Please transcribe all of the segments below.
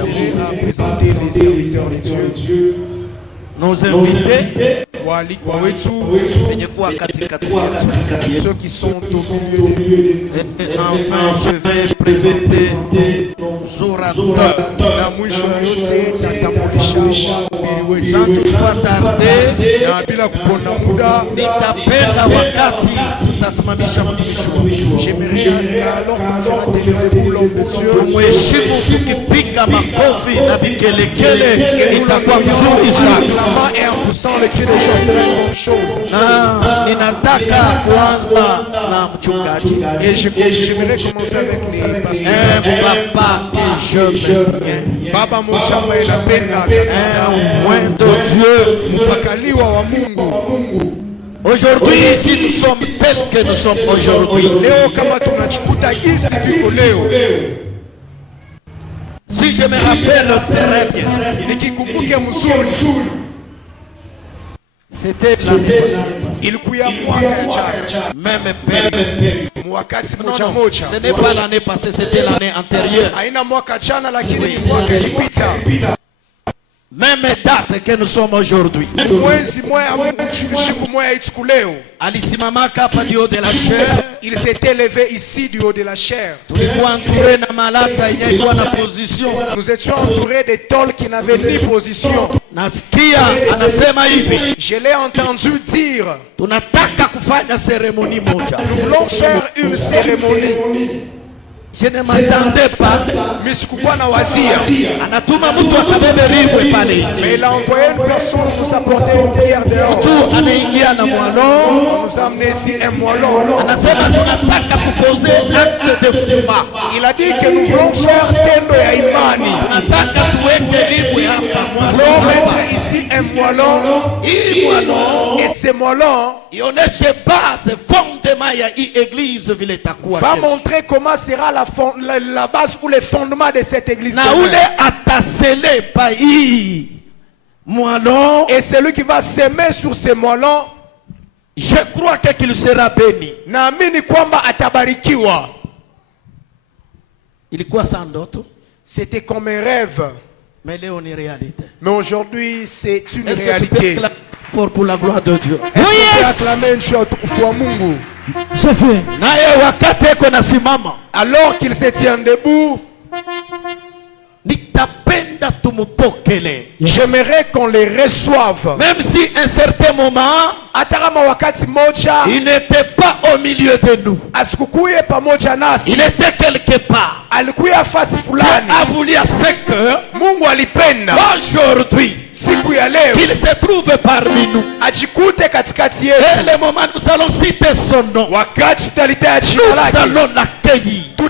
commencerai à présenter les serviteurs de Dieu. Nos invités, ceux qui sont au milieu. Et enfin, je vais présenter nos orateurs. Sans toutefois tarder, nitapenda wakati utasimamisha mtumishi wako. Tumheshimu tukipiga makofi na vikelekele, itakuwa mzuri sana. Na ninataka kuanza na mchungaji. Papa que je m'aime bien. Baba moja ambaye napenda kabisa. Loin de Dieu. Mpakaliwa wa Mungu. Aujourd'hui, si nous sommes tels que nous sommes aujourd'hui, leo kama tunachikuta jinsi tuko leo, si je me rappelle très bien, nikikumbuke mzuri, c'était l'année passée. Ilikuwa mwaka jana. Même période. Mwakati moja moja. Ce n'est pas l'année passée, c'était l'année antérieure. Haina mwaka jana lakini mwaka ilipita. Même date que nous sommes aujourd'hui. Mwezi moja siku moja ituku leo. Alisimamaka hapa du haut de la chair. Il s'était levé ici du haut de la chair. Tulikuwa entouré na malata yenye ilikuwa na position. Nous étions entourés de tôles qui n'avaient ni position. Nasikia anasema hivi. Je l'ai entendu dire. Tunataka kufanya cérémonie moja. Nous voulons faire une cérémonie. Je ne m'attendais pas. Mais il a envoyé une personne nous apporter une pierre dehors. On nous a amené ici un moellon. Il a dit que nous voulons faire tendo ya imani. Nous voulons mettre ici un moellon. Et ce moellon va montrer comment sera la base ou les fondements de cette église. Et celui qui va s'aimer sur ces moellons, je crois qu'il sera béni. Naamini kwamba atabarikiwa. Ilikuwa sans doute. C'était comme un rêve. Mais là on est réalité. Mais aujourd'hui c'est une réalité. Est-ce que tu peux fort pour la gloire de Dieu? Est-ce que tu peux acclamer une chose pour Mungu? Alors qu'il se tient debout, j'aimerais qu'on les reçoive. Même si un certain moment, il n'était pas au milieu de nous. Il était quelque part. Dieu a voulu à ce que aujourd'hui, qu'il se trouve parmi nous. Et le moment où nous allons citer son nom, nous allons l'accueillir. On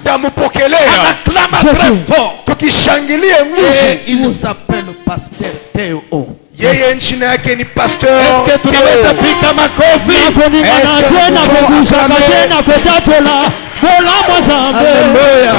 acclame très fort. Et il s'appelle Pasteur Théo. Est-ce que tunaweza pika makofi? Haleluya.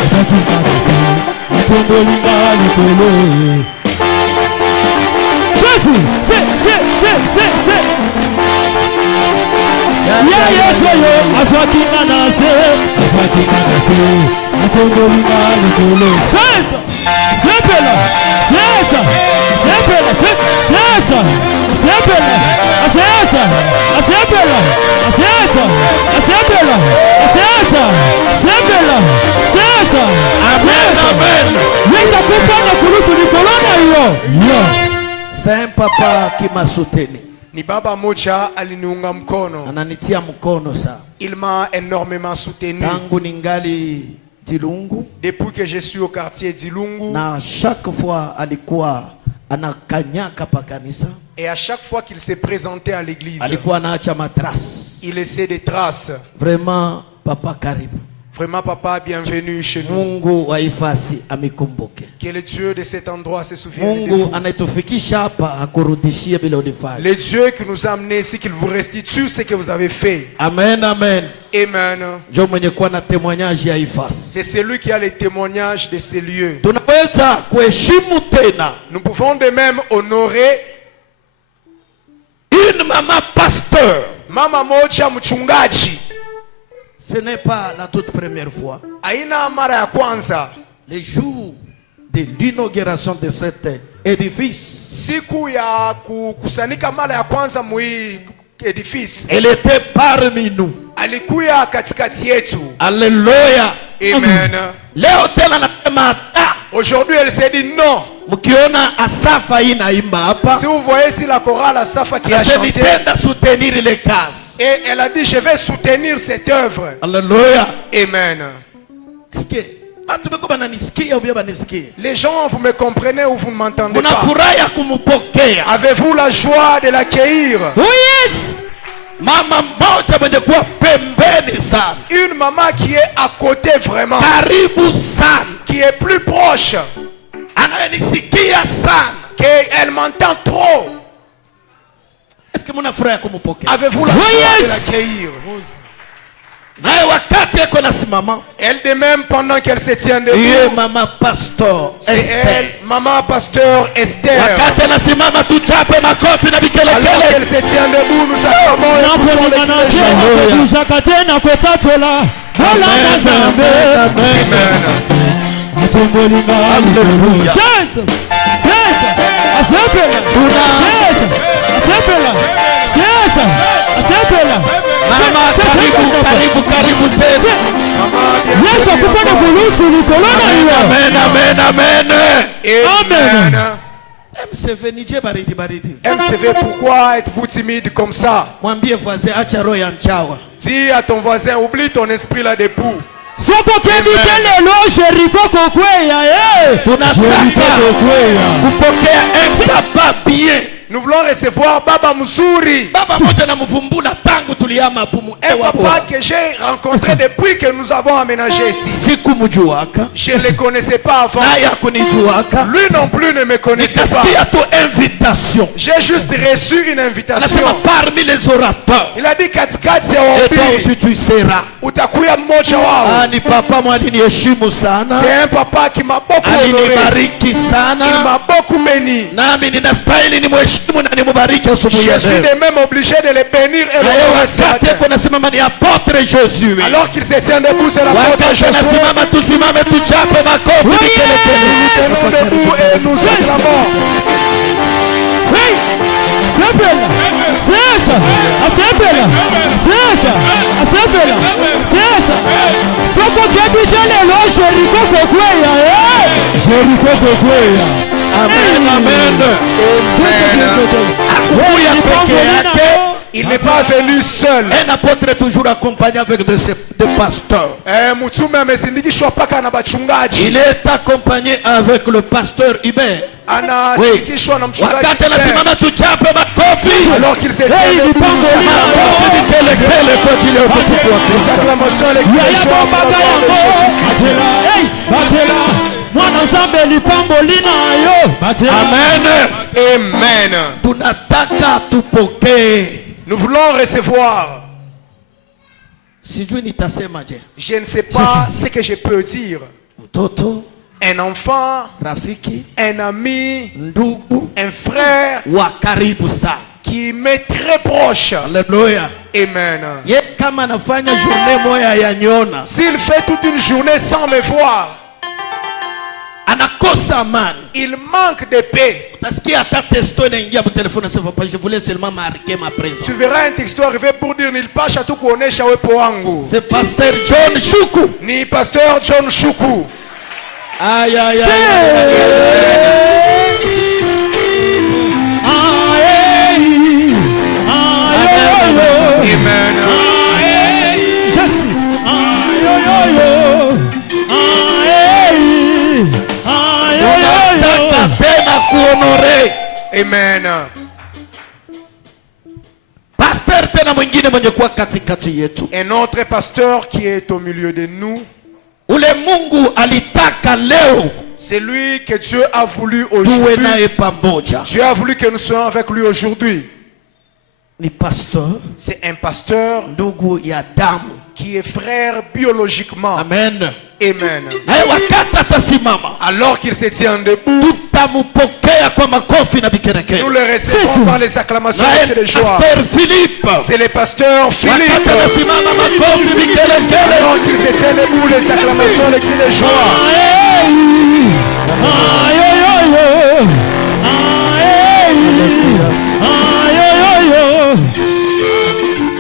C'est un papa qui m'a soutenu. Ni baba moja aliniunga mkono. Ananitia mkono sa. Il m'a énormément soutenu. Tangu ningali Dilungu. Depuis que je suis au quartier Dilungu. Na chaque fois alikuwa anakanyaka pa kanisa. Et à chaque fois qu'il s'est présenté à l'église, alikuwa anaacha matrace. Il laissait des traces. Vraiment papa karibu. Vraiment papa, bienvenue chez nous. Mungu wa Ifasi amikumbuke. Que le Dieu de cet endroit se souvienne de Mungu vous. anaitufikisha hapa akurudishie bila ulifanya. Le Dieu qui nous a amené ici, qu'il vous restitue ce que vous avez fait. Amen, amen. Amen. Ndio mwenye kuwa na témoignage ya Ifasi. C'est celui qui a les témoignages de ces lieux. Tunaweza kuheshimu tena. Nous pouvons de même honorer une maman pasteur. Mama moja mchungaji. Ce n'est pas la toute première fois. Aina mara ya kwanza. Les jours de l'inauguration de cet édifice, siku ya kukusanyika mara ya kwanza mui edifice, elle était parmi nous. Alikuya katikati yetu. Alléluia. Amen. Leo tena nasema aujourd'hui elle s'est dit non. Mkiona Asafa inaimba hapa, si vous voyez si la chorale Asafa qui a chanté, nitenda soutenir les cases. Et elle a dit je vais soutenir cette œuvre. Alléluia. Amen. Qu'est-ce que les gens, vous me comprenez ou vous ne m'entendez pas? Avez-vous la joie de l'accueillir? Oh yes! Mama moja mwenye kuwa pembeni sana. Une maman qui est à côté vraiment. Karibu sana. Qui est plus proche. Ananisikia sana. Elle m'entend trop. Est-ce que muna furaha kumupokea? Avez-vous la joie de l'accueillir? Elle de même pendant qu'elle se tient debout. Maman pasteur Esther. Maman pasteur Esther. Alors qu'elle se tient debout, nous acclamons et poussons les Mama, karibu tena. Yesu akufanya kuruhusu nikolona hiyo. Amen. Amen. MCV nije baridi. MCV, pourquoi êtes-vous timide comme ça? Mwambie voisin acha roho ya nchawa. Dis à ton voisin, oublie ton esprit là debout. Soko kendi tele lo Jericho kokweya tunataka kupokea extra bien. Nous voulons recevoir Baba Muzuri. Baba moja na mvumbula tangu tulihama pumu. Un papa que j'ai rencontré depuis que nous avons aménagé ici. Sikumujuaka. Je ne le connaissais pas avant. Lui non plus ne me connaissait pas. Invitation. J'ai juste reçu une invitation. Parmi les orateurs. Il a dit katikati ya wahubiri. Et toi aussi tu seras. Utakuya mmoja wao. Ni papa mwaliniheshimu sana. C'est un papa qui m'a beaucoup honoré. Alinibariki sana. Il m'a beaucoup béni. Nami ninastahili nimheshimu. Je suis de même obligé de les bénir et les remercier. Alors qu'il se tient debout, c'est l'apôtre Jésus. Nous tenons debout et nous acclamons. Il n'est pas venu seul. Un apôtre toujours accompagné avec des pasteurs. Il est accompagné avec le pasteur Hubert. Oui. Alors qu'il s'est Amen. Nous voulons recevoir. Je ne sais pas ce que je peux dire. Un enfant, un ami, un frère qui m'est très proche. Alléluia. Amen. S'il fait toute une journée sans me voir, il manque de paix. Tu verras un texto arriver pour dire Nil Pacha tu kuonesha wepo wangu. C'est pasteur John Shuku. Ni pasteur John Shuku. Aïe. Amen. Amen. Un autre pasteur qui est au milieu de nous. C'est lui que Dieu a voulu aujourd'hui. Dieu a voulu que nous soyons avec lui aujourd'hui. C'est un pasteur qui est frère biologiquement. Amen. Amen. Alors qu'il se tient debout, nous le recevons par les acclamations et les joies. C'est le pasteur Philippe. Alors qu'il se tient debout, les acclamations et les joies.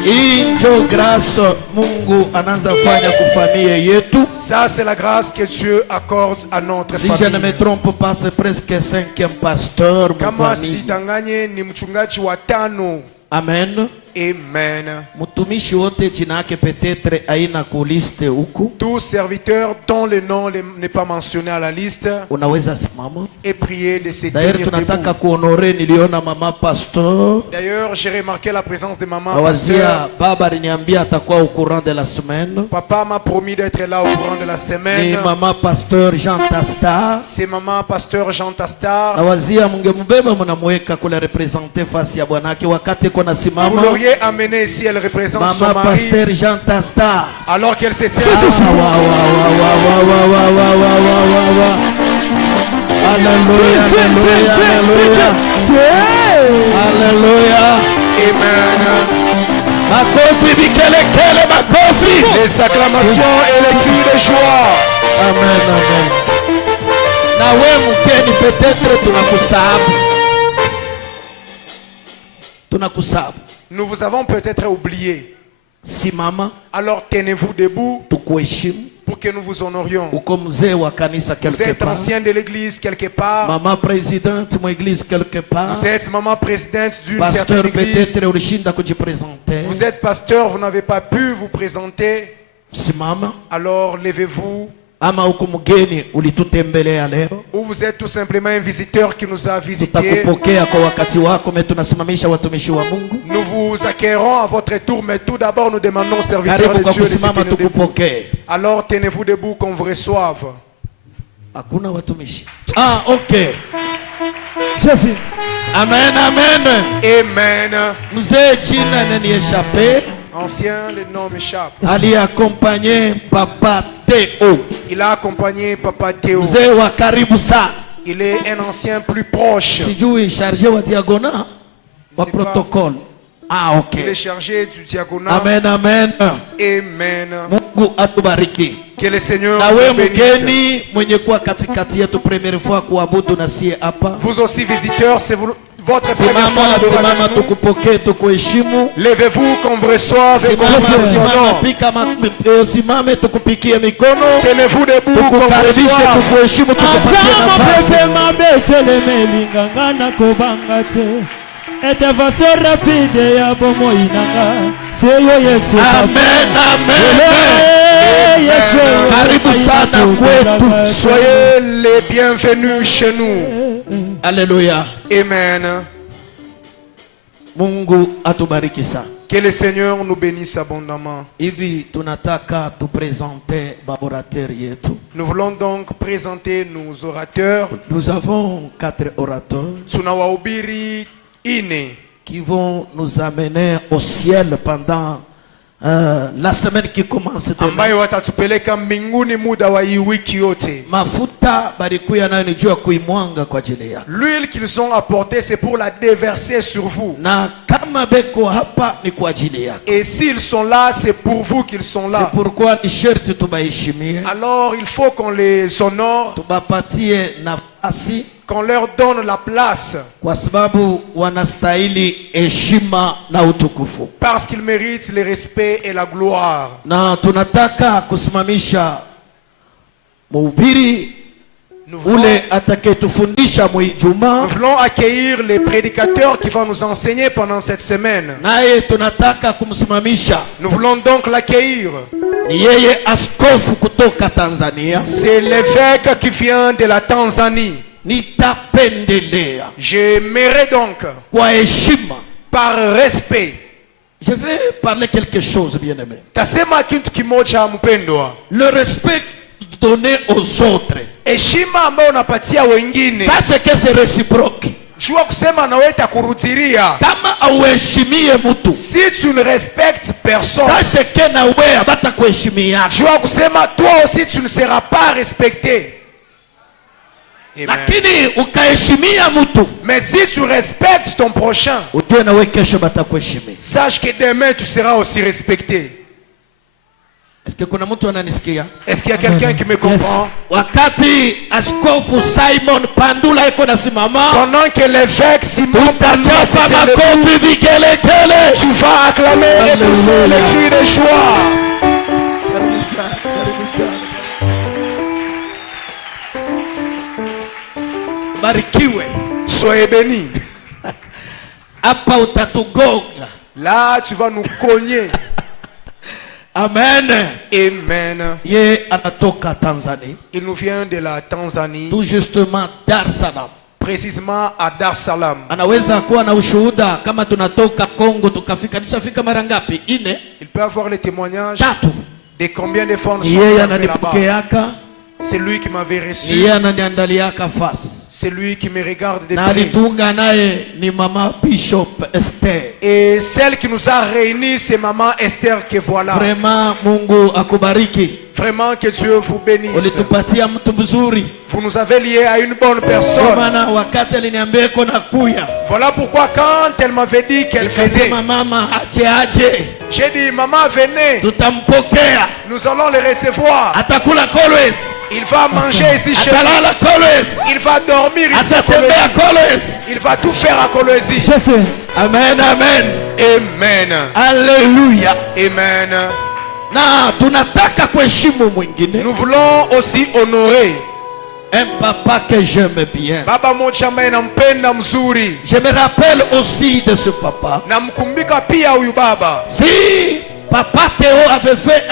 Injo grâce Mungu ananza fanya kufamia yetu. Ça c'est la grâce que Dieu accorde à notre famille. Si je ne me trompe pas, c'est presque 5e pasteur. Kama sitanganye ni mchungaji wa 5. Amen. Amen. Mutumishi wote jina yake peut-être aina ku liste huku. Tout serviteur dont le nom n'est pas mentionné à la liste. Unaweza simama. Et prier de ces D'ailleurs tunataka kuhonorer, niliona mama pastor. D'ailleurs j'ai remarqué la présence de maman pasteur. Baba aliniambia atakuwa au courant de la semaine. Papa m'a promis d'être là au courant de la semaine. Ni mama pasteur Jean Tastar. C'est maman pasteur Jean Tastar. Nawazia mungemubeba mnamweka kule representer fasi ya bwanake wakati kuna simama. Amenée ici, elle représente Maman son mari. pasteur Jean Tastar. Alors qu'elle se tient. Alléluia, alléluia, alléluia. Alléluia. Amen. Makofi bikelekele makofi. Les acclamations et les cris de joie. Amen, amen. Na wewe mkeni peut-être tunakusabu. Nous vous avons peut-être oublié. Si maman, alors tenez-vous debout pour que nous vous honorions. Vous êtes ancien de l'église quelque part. Maman présidente de l'église quelque part. Vous êtes maman présidente d'une certaine église. Vous êtes pasteur, vous n'avez pas pu vous présenter. Si maman, alors levez-vous. Ou vous êtes tout simplement un visiteur qui nous a visité. Nous vous accueillerons à votre tour, mais tout d'abord nous demandons aux serviteurs de Dieu de se tenir debout. Alors tenez-vous debout qu'on vous reçoive. Ah, ok. Jésus. Amen, amen. Amen. Nous avons échappé. Ancien, le nom m'échappe. Ali accompagné Papa Théo. Il a accompagné Papa Théo. Il est un ancien plus proche. Si Dieu est chargé au diagonal, au protocole. Ah, ok. Il est chargé du diagonal. Amen, amen. Amen. Mungu atubariki. Que le Seigneur vous bénisse. Vous aussi visiteurs, c'est votre première fois d'adoration. Levez-vous qu'on vous reçoive. Tenez-vous debout qu'on vous reçoive. Rapide ya bomo inanga seyo Yesu. Amen, amen. Karibu sana kwetu. Soyez les bienvenus chez nous. Alléluia. Amen. Mungu atubariki sana. Que le Seigneur nous bénisse abondamment. Hivi tunataka tu présenter baorateur yetu. Nous voulons donc présenter nos orateurs. Nous avons 4 orateurs. Tunawahubiri qui vont nous amener au ciel pendant la semaine qui commence demain. Mafuta balikuya nayo ni juu ya kuimwanga kwa ajili yako. L'huile qu'ils ont apportée c'est pour la déverser sur vous. Na kama beko hapa ni kwa ajili yako. Et s'ils sont là c'est pour vous qu'ils sont là. C'est pourquoi ni sherti tubaheshimie. Alors il faut qu'on les honore. Tubapatie nafasi. Qu'on leur donne la place. Kwa sababu wanastahili heshima na utukufu. Parce qu'ils méritent le respect et la gloire. Na tunataka kusimamisha mhubiri ule atakayetufundisha mwijuma. Nous voulons accueillir les prédicateurs qui vont nous enseigner pendant cette semaine. Naye tunataka kumsimamisha. Nous voulons donc l'accueillir. Ni yeye askofu kutoka Tanzania. C'est l'évêque qui vient de la Tanzanie. Nitapendelea. J'aimerais donc, kwa heshima, par respect, je vais parler quelque chose, bien-aimé. Tasema kitu kimoja mpendwa. Le respect donné aux autres. Heshima ambayo unapatia wengine. Sache que c'est réciproque. Jua kusema na wewe takurudiria. Kama auheshimie mtu, si tu ne respectes personne, sache que na wewe abatakuheshimia. Jua kusema toi aussi tu ne seras pas respecté. Lakini ukaheshimia mtu, mais si tu respectes ton prochain, ujue na wewe kesho batakuheshimia. Sache que demain tu seras aussi respecté. Est-ce que kuna mtu ananisikia? Est-ce qu'il y a quelqu'un qui me comprend? Wakati askofu Simon Pandula iko nasimama, pendant que l'évêque Simon Pandula makofi vigelegele, tu vas acclamer et pousser les cris de joie. Barikiwe. Soyez bénis. Hapa utatugonga. Là tu vas nous cogner. Amen. Amen. Ye anatoka Tanzanie. Il nous vient de la Tanzanie. Tout justement Dar es Salaam. Précisément à Dar es Salaam. Anaweza kuwa na ushuhuda kama tunatoka Kongo tukafika. Nishafika mara ngapi? Ine. Il peut avoir les témoignages. Tatu. De combien de fois nous sommes là-bas. C'est lui qui m'avait reçu. Yeye ananiandaliaka face. C'est lui qui me regarde de près. près. Alitunga naye ni mama Bishop Esther. Et celle qui nous a réunis, c'est maman Esther que voilà. Vraiment Mungu akubariki. Vraiment que Dieu vous bénisse. Ulitupatia mtu mzuri. Vous nous avez liés à une bonne personne. Wakati aliniambia iko nakuya. Voilà pourquoi quand elle m'avait dit qu'elle venait, mama aje. J'ai dit maman venez. Tutampokea. Nous allons le recevoir. Atakula Kolwezi. Il va manger ici chez nous. Il va dormir ici à Kolwezi. Il va tout faire à Kolwezi. Amen, amen. Amen. Alléluia. Amen. Na tunataka kuheshimu mwingine. Nous voulons aussi honorer un papa que j'aime bien. Baba moja ambaye nampenda mzuri. Je me rappelle aussi de ce papa. Namkumbika pia huyu baba. Si Papa Théo avait fait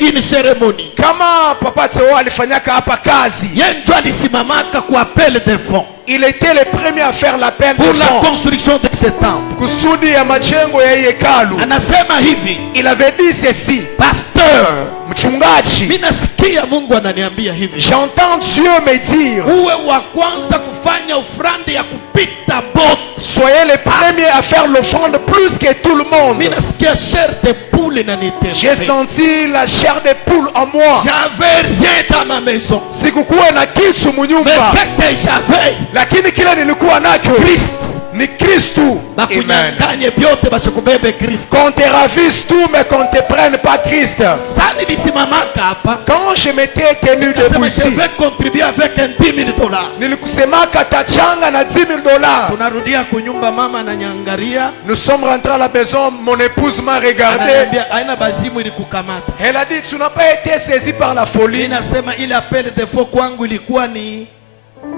une cérémonie. Kama Papa Théo alifanyaka hapa kazi. Yeye ndio alisimamaka kwa appel de fonds. Il était le premier à faire l'appel pour la construction de ce temple. Kusudi ya majengo ya hekalu. Anasema hivi. Il avait dit ceci. Pasteur, mchungaji, mimi nasikia Mungu ananiambia hivi. J'entends Dieu me dire. Uwe wa kwanza kufanya ofrande ya kupita bote. Soyez les premiers à faire l'offrande plus que tout le monde. Mimi nasikia chair de poule na nite. J'ai senti la chair de poule en moi. J'avais rien dans ma maison. Sikukuwa na kitu munyumba. Mais ce que j'avais, lakini kile nilikuwa nacho Christ ni Kristu. Bakunyanganye byote bashikubebe Christ. Qu'on te ravisse tout mais qu'on te prenne pas Christ. Sani nilisimamaka hapa. Quand je m'étais tenu debout ici, je vais contribuer avec un $10,000. Nilikusemaka tachanga na $10,000. Tunarudia kunyumba mama na nyangaria. Nous sommes rentrés à la maison, mon épouse m'a regardé. Aina bazimu ilikukamata. Elle a dit tu n'as pas été saisi par la folie. Inasema ile appel de faux kwangu ilikuwa ni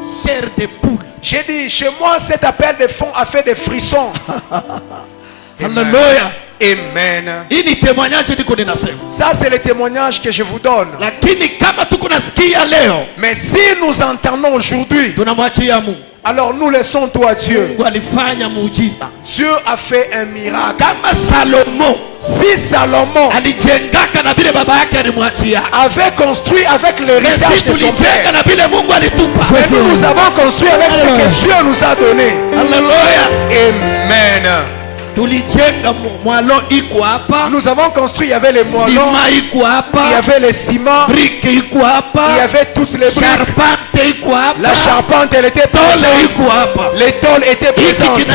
chair de poule. J'ai dit chez moi cet appel de fonds a fait des frissons. Alléluia. Amen. Ini témoignage niko ninasema. Ça c'est le témoignage que je vous donne. Lakini kama tuko nasikia leo. Mais si nous entendons aujourd'hui, tunamwachia Mungu. Alors nous laissons toi Dieu. Dieu a fait un miracle. Kama Salomon, si Salomon avait construit avec l'héritage de son père, mais nous avons construit avec ce que Dieu nous a donné. Alléluia. Amen. Nous avons construit, il y avait les moellons, il y avait les ciments, il y avait toutes les briques, la charpente elle était présente, les tôles étaient présentes.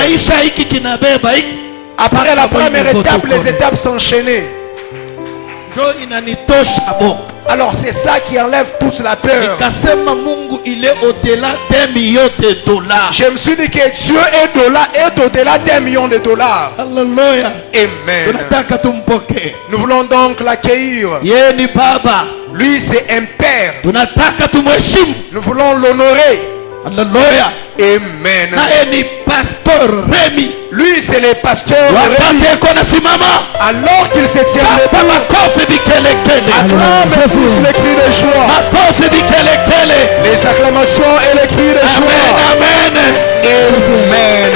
Après la première étape, les étapes s'enchaînaient. Alors c'est ça qui enlève toute la peur. Il est au-delà d'1 million de dollars. Je me suis dit que Dieu est au-delà d'1 million de dollars. Alléluia. Amen. Nous voulons donc l'accueillir. Lui c'est un père. Nous voulons l'honorer. Alléluia. Amen. Pasteur Rémi. Lui c'est le pasteur Rémi. Alors qu'il se tient acclame tous les cris de joie. Les acclamations et les cris de joie. Amen. Amen.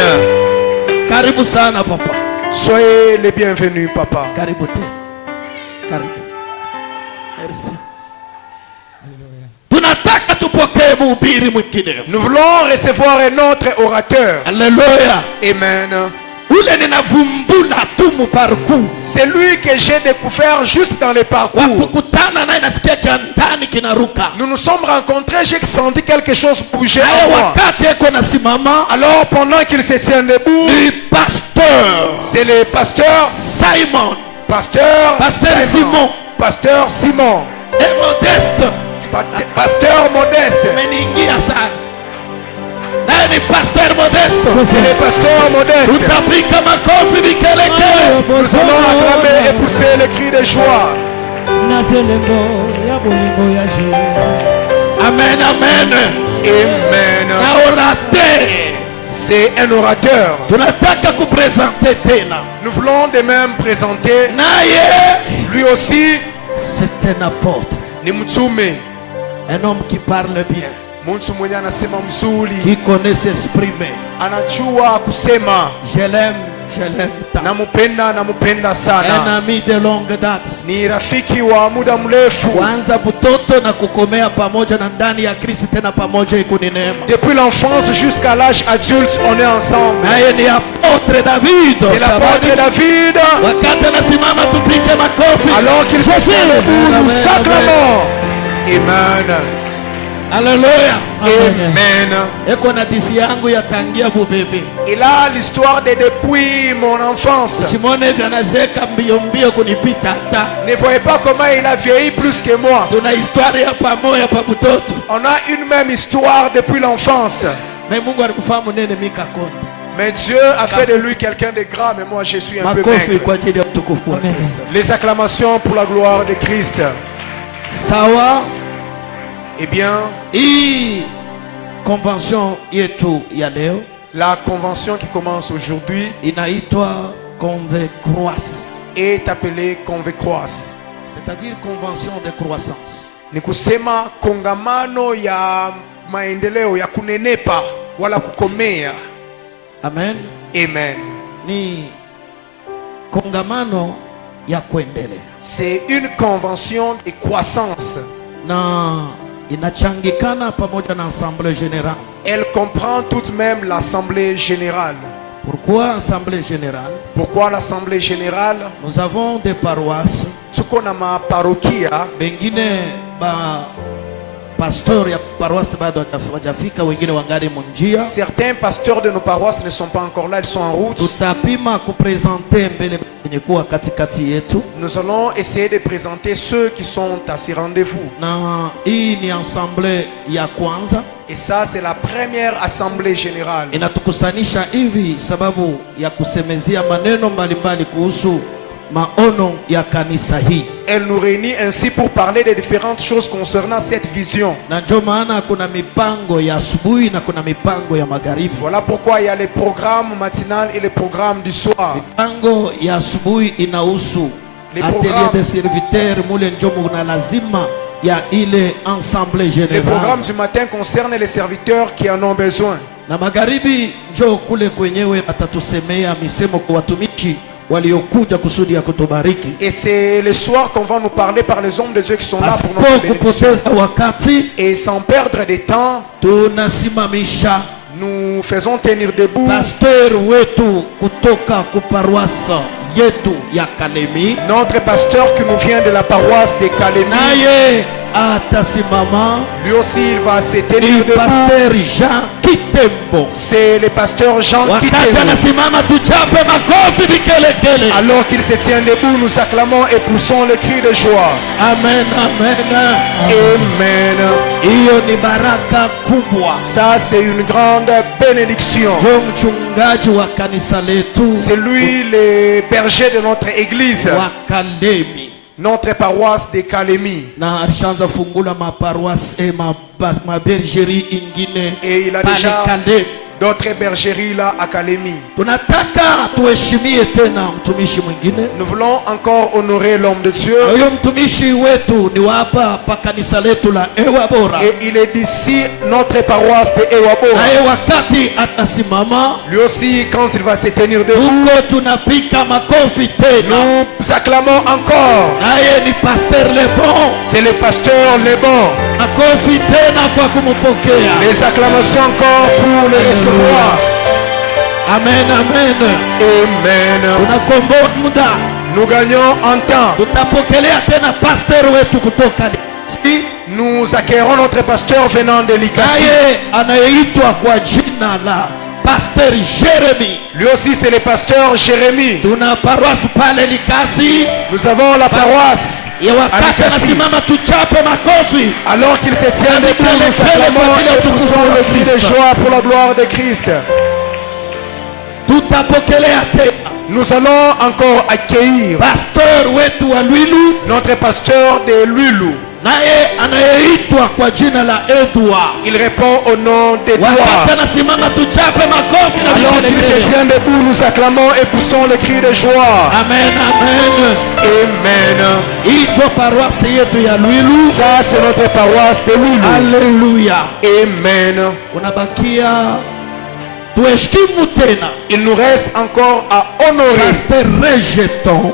Karibu sana papa. Soyez les bienvenus papa. Karibu te. Karibu. Merci. Nous voulons recevoir un autre orateur. Alléluia. Amen. C'est lui que j'ai découvert juste dans le parcours. Nous nous sommes rencontrés, j'ai senti quelque chose bouger en moi. Alors pendant qu'il se tient debout, c'est le pasteur Simon. Pasteur Simon. pasteur Simon. Et Modeste. Pasteur Modeste. Meningia sana. Nani pasteur Modeste? C'est le pasteur Modeste. Utapika makofi vikelekele. Nous allons acclamer et pousser les cris de joie. Amen, amen. Amen. Na orateur. C'est un orateur. Tunataka kupresenter tena. Nous voulons de même présenter. Naye. Lui aussi. C'est un apôtre. Ni mtume. Un homme qui parle bien. Mtu mwenye anasema mzuri. Qui connaît s'exprimer. Anajua kusema. Je l'aime tant. Namupenda sana. Un ami de longue date. Ni rafiki wa muda mrefu. Kuanza butoto na kukomea pamoja na ndani ya Kristo tena pamoja ikuni neema. Depuis l'enfance jusqu'à l'âge adulte, on est ensemble. Naye ni apôtre David. C'est l'apôtre David. Wakati anasimama tupike makofi. Alors qu'il se tient debout, nous s'acclamons. Amen. Alléluia. Amen. Eko na disi yangu ya tangia bubebe. Il a l'histoire de depuis mon enfance. Simone vyanazeka mbio mbio kunipita hata. Ne voyez pas comment il a vieilli plus que moi. Tuna histoire ya pamoja pa butoto. On a une même histoire depuis l'enfance. Mais Mungu alikufahamu nene Mika Kondo. Mais Dieu a fait de lui quelqu'un de grand, mais moi je suis un peu maigre. Les acclamations pour la gloire de Christ. Sawa. Eh bien, convention yetu ya leo, la convention qui commence aujourd'hui inaitwa Convecroisse, est appelée Convecroisse, c'est-à-dire convention de croissance. Ni kusema kongamano ya maendeleo ya kunenepa wala kukomea. Amen. Amen. Ni kongamano ya kuendelea. C'est une convention de croissance. Na inachangikana pamoja na assemblée générale. Elle comprend tout de même l'assemblée générale. Pourquoi assemblée générale? Pourquoi l'assemblée générale? Nous avons des paroisses. Tuko na maparokia. Bengine ba pasteur ya paroisse bado hajafika, wengine wangali munjia. Certains pasteurs de nos paroisses ne sont pas encore là, ils sont en route. Tutapima kupresenter mbele kwenye kuwa katikati yetu. Nous allons essayer de présenter ceux qui sont à ces rendez-vous. Na hii ni assemblée ya kwanza. Et ça c'est la première assemblée générale. Inatukusanisha hivi sababu ya kusemezia maneno mbalimbali kuhusu maono ya kanisa hii. Elle nous réunit ainsi pour parler des différentes choses concernant cette vision. Na ndio maana kuna mipango ya asubuhi na kuna mipango ya magharibi. Voilà pourquoi il y a les programmes matinal et les programmes du soir. Mipango ya asubuhi inahusu atelier de serviteurs, mule ndio muna lazima ya ile ensemble général. Les programmes du matin concernent les serviteurs qui en ont besoin. Na magharibi ndio kule kwenyewe atatusemea misemo kwa watumishi waliokuja kusudi ya kutubariki. Et c'est le soir qu'on va nous parler par les hommes de Dieu qui sont là pour notre bénédiction. Wakati, et sans perdre de temps, tunasimamisha, nous faisons tenir debout pasteur wetu kutoka kuparoisse yetu ya Kalemi, notre pasteur qui nous vient de la paroisse de Kalemi. Naye atasimama, lui aussi il va se tenir debout. Pasteur Jean Kitembo, c'est le pasteur Jean Kitembo. Alors qu'il se tient debout, nous acclamons et poussons le cri de joie. Amen, amen, amen. Iyo ni baraka kubwa. Ça c'est une grande bénédiction. Mchungaji wa kanisa letu, c'est lui le berger de notre église wa Kalemi, notre paroisse de Kalemi. Na alishaanza fungula maparoisse et ma bergerie ingine, et il a déjà d'autres bergeries là à Kalemi. Tunataka tuheshimie tena mtumishi mwingine. Nous voulons encore honorer l'homme de Dieu. Huyo mtumishi wetu ni hapa pa kanisa letu la Ewabora. Et il est d'ici notre paroisse de Ewabora. Na wakati atasimama, lui aussi quand il va se tenir debout, tuko tunapika makofi tena. Nous acclamons encore. Naye ni pasteur Lebon. C'est le pasteur Lebon. Makofi tena kwa kumpokea. Les acclamations encore pour le recevoir. Amen, amen. Amen. Tunakomboa muda. Nous gagnons en temps. Tutapokelea tena pasteur wetu kutoka Likasi. Nous accueillerons notre pasteur venant de Likasi. Naye anaitwa kwa jina la Pasteur Jérémie. Lui aussi c'est le pasteur Jérémie. Tuna paroisse pale Likasi. Nous avons la paroisse à Likasi. Alors qu'il se tient debout, nous acclamons et poussons le cri de joie pour la gloire de Christ. Nous allons encore accueillir notre pasteur de Lwilu. Il répond au nom d'Edouard. Alors qu'il se tient debout, nous acclamons et poussons le cri de joie. Amen, amen. Amen. Ça c'est notre paroisse de Lwilu. Alléluia. Amen. Il nous reste encore à honorer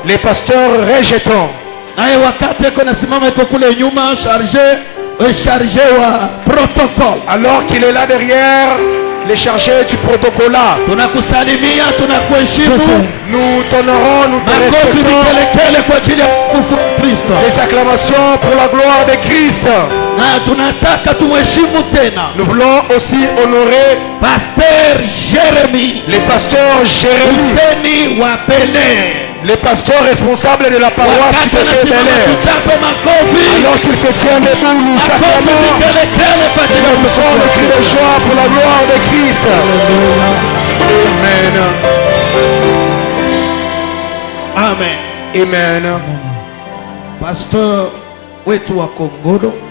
les pasteurs rejetons. Alors qu'il est là derrière, les chargés du protocole. Nous t'honorons, nous te respectons. Les acclamations pour la gloire de Christ. Nous voulons aussi honorer les pasteurs Jérémie, les pasteurs responsables de la paroisse qui était Bel-Air. Alors qu'ils se tiennent debout, nous acclamons et nous poussons le cri de joie pour la gloire de Christ. Amen. Amen. Pasteur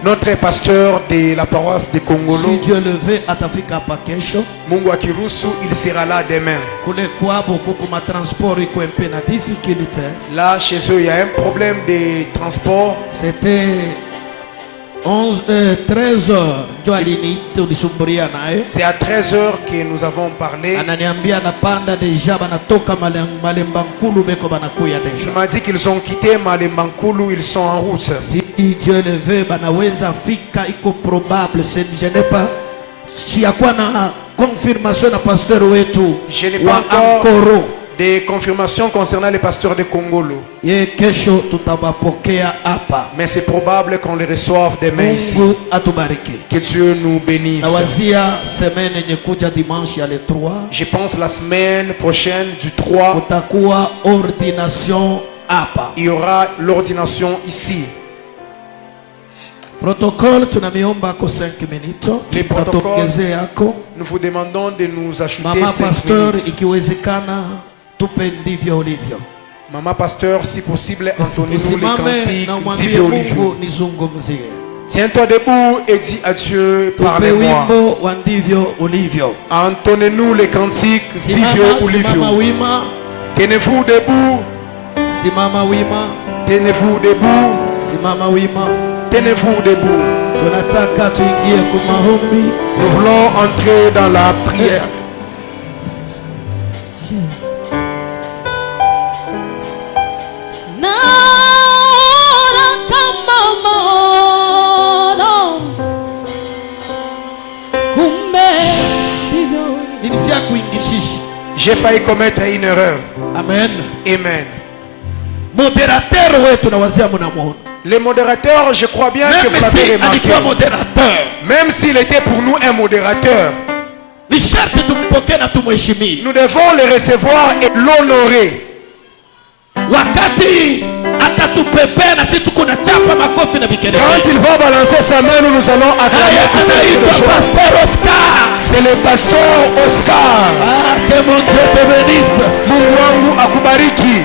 notre pasteur de la paroisse de Kongolo, si Dieu le veut, atafika pa kesho. Mungu akiruhusu, il sera là demain. Là chez eux il y a un problème de transport. C'était 13 heures. C'est à 13 heures que nous avons parlé. Il m'a dit qu'ils ont quitté Malembankulu, ils sont en route. Si Dieu le veut, fika iko probable. Je n'ai pas confirmation na pasteur wetu. Je n'ai pas encore des confirmations concernant les pasteurs de Kongolo. Mais c'est probable qu'on les reçoive demain ici. Que Dieu nous bénisse. Je pense la semaine prochaine du 3, il y aura l'ordination ici. Protocole, tunamiomba ko 5 minutes. Les protocoles, nous vous demandons de nous ajouter 5 minutes. Ikiwezekana tupe ndivyo ulivyo. Maman pasteur, si possible, entonnez-nous les cantiques ndivyo ulivyo. Tiens-toi debout et dis à Dieu, parlez-moi. Entonnez-nous les cantiques ndivyo ulivyo. Tenez-vous debout. Tenez-vous debout. Tenez-vous debout. Nous voulons entrer dans la prière. J'ai failli commettre une erreur. Amen. Amen. Modérateur wetu nawazia mnamuona. Les modérateurs, je crois bien que vous l'avez remarqué. Même s'il était pour nous un modérateur, nous devons le recevoir et l'honorer. Quand il va balancer sa main, nous allons acclamer. C'est le pasteur Oscar. Que mon Dieu te bénisse. Mungu akubariki.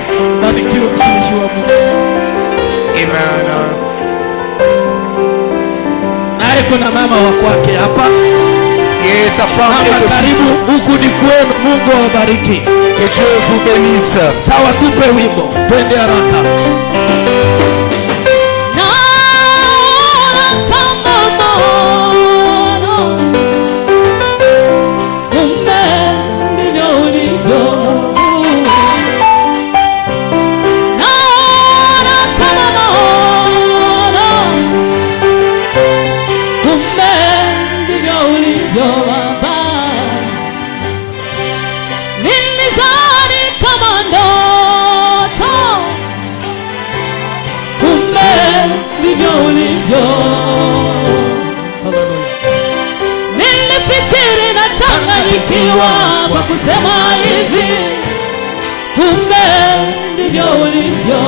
Amen. Kuna mama wa kwake hapa. Et sa femme est aussi. Huku ni kwenu, Mungu awabariki. Que Dieu vous bénisse. Sawa, tupe wimbo. Twende haraka. kusema hivi, kumbe ndivyo ulivyo.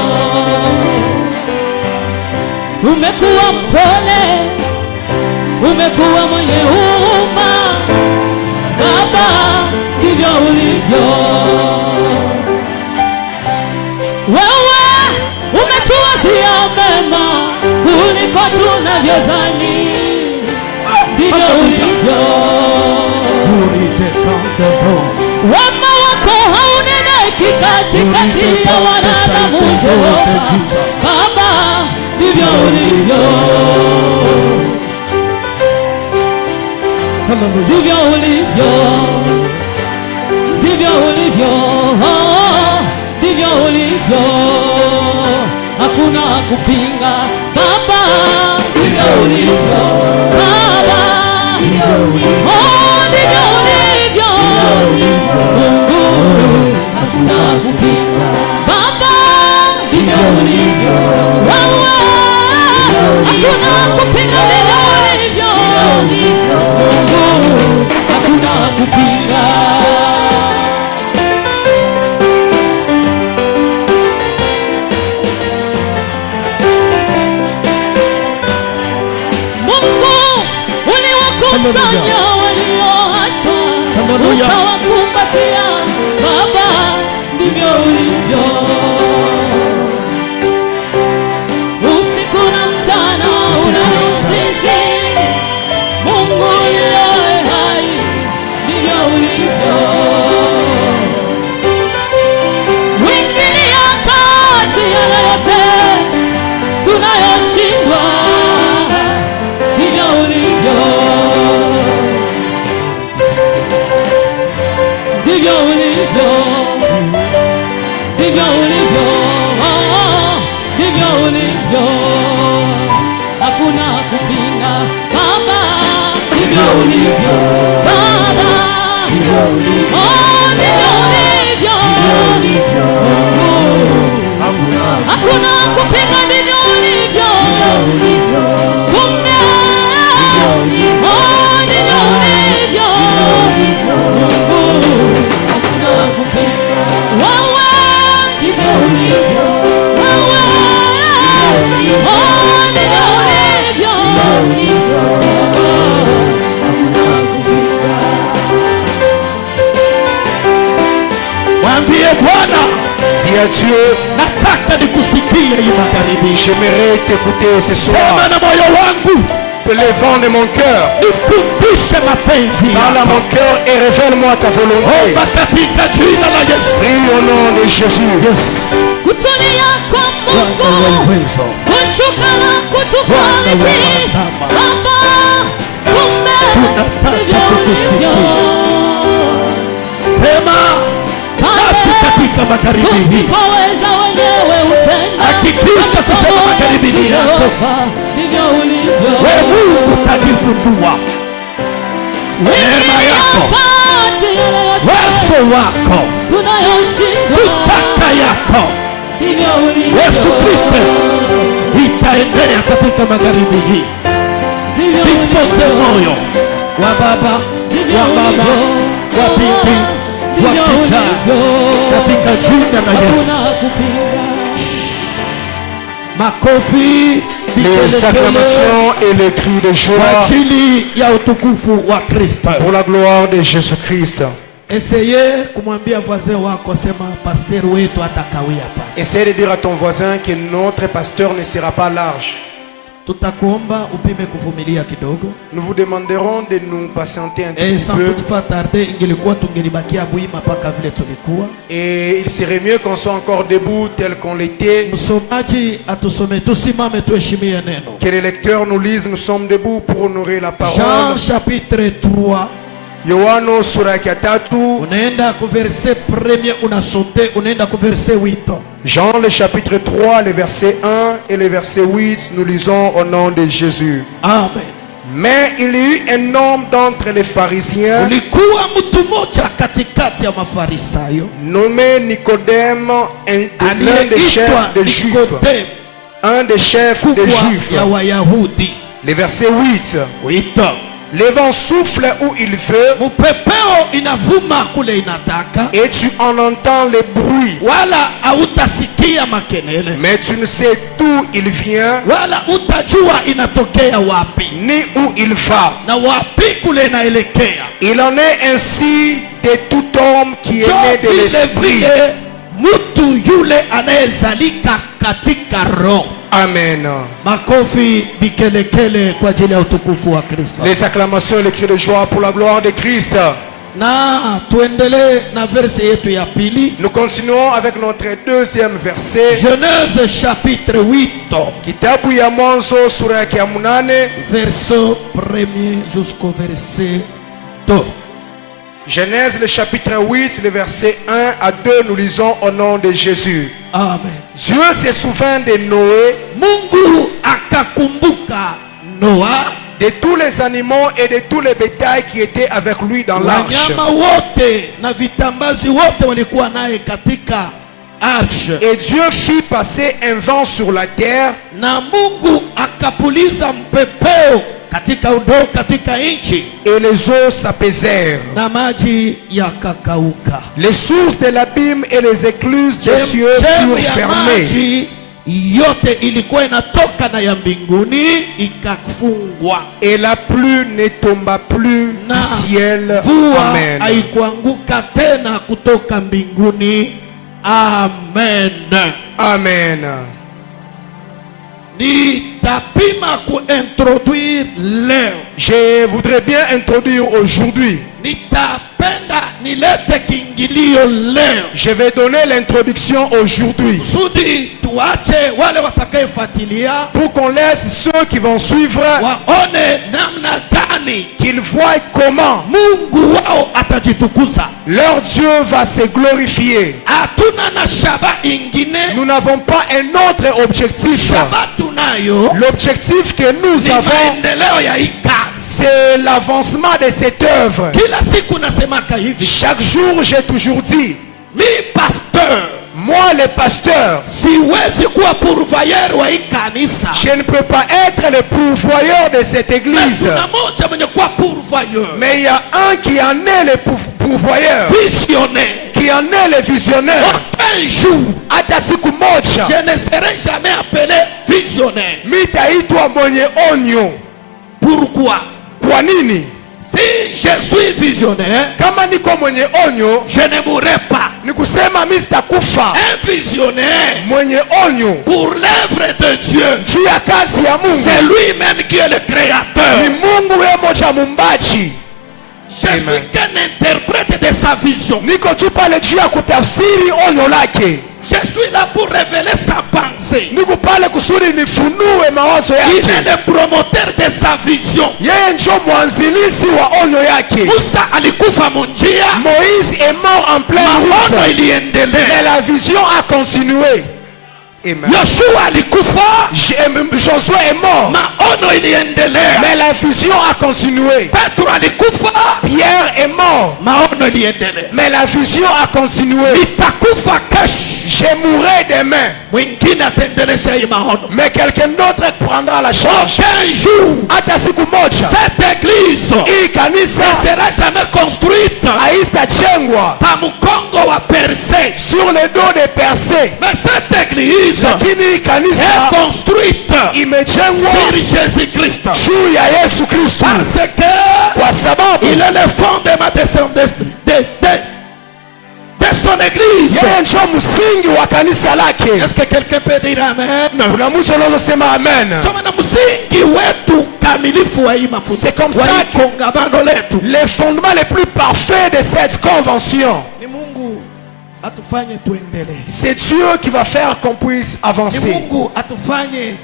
Umekuwa mpole, umekuwa mwenye huruma, Baba, ndivyo ulivyo. Wewe umetuwazia mema kuliko tunavyozani, ndivyo ulivyo. Wema wako hauneneki katikati ya wanadamu, Baba, ndivyo ulivyo. Ndivyo ulivyo, ndivyo ulivyo, ndivyo ulivyo. Hakuna kupinga, Baba, ndivyo ulivyo. Baba, ndivyo ulivyo, ndivyo ulivyo. Mungu, hakuna kupinga, Baba, ndivyo ulivyo. Wewe, hakuna kupinga, ndivyo ulivyo. Mungu, hakuna kupinga. Uliwakusanya walioachwa, ukawakumbatia, Baba, ndivyo ulivyo. Usiku na mchana unaniusizi, Mungu uliye hai, ndivyo ulivyo. Uingilia kati ya yote tunayoshindwa, ndivyo ulivyo. Ndivyo ulivyo, ndivyo ulivyo, ndivyo ulivyo. Hakuna kupinga, Baba, ndivyo ulivyo. Baba, ndivyo ulivyo, ndivyo ulivyo. Hakuna kupinga, ndivyo ulivyo. Kumbe, ndivyo ulivyo. Mwambie Bwana, dis à Dieu, nataka nikusikie hii magharibi. J'aimerais t'écouter ce soir. Sema na moyo wangu, Les vents de mon cœur, nifundishe mapenzi parle à mon cœur et révèle-moi ta volonté. Omba katika jina la Yesu. Prie au nom de Jésus. Kutulia kwa Mungu, kushuka na kutufariji, Baba, kumbe ndivyo ulivyo. Sema nasi katika magharibi hii. Usipoweza wenyewe utenda, Hakikisha kusema magharibi ni yako. Ndivyo ulivyo. Wewe Mungu utajifundua. Neema yako, uwezo wako, kutaka yako, Yesu Kristo itaendelea katika magharibi hii. Dispose moyo wa baba, wa mama, wa binti, wa kijana katika jina la Yesu. Makofi, les acclamations et les cris de joie pour la gloire de Jésus-Christ. Essayez kumwambia voisin wako, sema pasteur wetu atakawia hapa. Essaye de dire à ton voisin que notre pasteur ne sera pas large. Tutakuomba upime kuvumilia kidogo. Nous vous demanderons de nous patienter un petit sans peu. toutefois tarder, ingelikuwa tungelibakia buima paka vile tulikuwa. Et il serait mieux qu'on soit encore debout tel qu'on l'était. Msomaji atusome, tusimame tuheshimie neno. Que les lecteurs nous lisent, nous sommes debout pour honorer la parole. Jean chapitre 3. Yohano sura ya 3. Unaenda ku verset 1, unasote unaenda ku verset 8. Jean le chapitre 3, le verset 1 et le verset 8, nous lisons au nom de Jésus. Amen. Mais il y eut un homme d'entre les pharisiens nommé Nicodème, l'un des chefs des Juifs. Un des chefs des Juifs. Le verset 8. Le vent souffle où il veut. Et tu en entends le bruit. Mais tu ne sais d'où il vient. Ni où il va. Il en est ainsi de tout homme qui est né de l'esprit. Amen. Les acclamations et les cris de joie pour la gloire de Christ. Nous continuons avec notre deuxième verset. Genèse chapitre 8. Kitabu ya Mwanzo sura ya 8. Verset 1 jusqu'au verset 2. Genèse le chapitre 8, le verset 1 à 2, nous lisons au nom de Jésus. Amen. Dieu se souvint de Noé, Mungu akakumbuka Noa, de tous les animaux et de tous les bétails qui étaient avec lui dans l'arche. Et Dieu fit passer un vent sur la terre. Na Mungu akapuliza mpepeo katika udongo katika nchi. Et les eaux s'apaisèrent. Na maji yakakauka. Les sources de l'abîme et les écluses des cieux furent fermées. Yote ilikuwa inatoka na ya mbinguni ikafungwa. Et la pluie ne tomba plus du ciel. Amen. Haikuanguka tena kutoka mbinguni. Amen. Amen. Nitapima kuintroduire leo. Je voudrais bien introduire aujourd'hui. Nitapenda nilete kiingilio leo. Je vais donner l'introduction aujourd'hui. Kusudi tuache wale watakayefuatilia. Pour qu'on laisse ceux qui vont suivre. Waone namna gani. Qu'ils voient comment. Mungu wao atajitukuza. Leur Dieu va se glorifier. Hatuna na shaba ingine. Nous n'avons pas un autre objectif. Shaba tunayo. L'objectif que nous avons, c'est l'avancement de cette œuvre. Chaque jour, j'ai toujours dit, moi le pasteur, je ne peux pas être le pourvoyeur de cette église. Mais il y a un qui en est le pourvoyeur, qui en est le visionnaire. Je ne serai jamais appelé visionnaire. Pourquoi? Kwa nini? Si je suis visionnaire, kama niko mwenye onyo, je ne mourrai pas. Ni kusema mimi sitakufa. Un visionnaire, mwenye onyo, pour l'œuvre de Dieu, juu ya kazi ya Mungu, c'est lui-même qui est le créateur. Ni Mungu yeye moja mumbaji. Je suis qu'un interprète de sa vision. Niko tu pale juu ya kutafsiri onyo lake. Je suis là pour révéler sa pensée. Niko pale kusudi nifunue mawazo yake. Il est le promoteur de sa vision. Yeye ndio mwanzilishi wa onyo yake. Musa alikufa munjia. Moïse est mort en pleine route. Maono iliendelea. Mais la vision a continué. Amen. Yoshua alikufa. Josué est mort. Maono iliendelea. Mais la vision a continué. Petro alikufa. Pierre est mort. Maono iliendelea. Mais la vision a continué. Nitakufa kesho. Je mourrai demain. Mwingine ataendelesha hii maono. Mais quelqu'un d'autre prendra la charge. Aucun jour. Hata siku moja. Cette église hii kanisa ne sera jamais construite. Haistajengwa pa mkongo wa Perse. Sur le dos de Perse. Mais cette église lakini kanisa est construite imejengwa sur Jésus Christ. Juu ya Yesu Kristo. Parce que kwa sababu il est le fondement de son église. Yeye ndio msingi wa kanisa lake. Est-ce que quelqu'un peut dire amen? Kuna mtu anaweza sema amen. Kama msingi wetu kamilifu wa hii mafuta. C'est comme ça kongamano letu. Les fondements les plus parfaits de cette convention. Ni Mungu atufanye tuendelee. C'est Dieu qui va faire qu'on puisse avancer. Ni Mungu atufanye.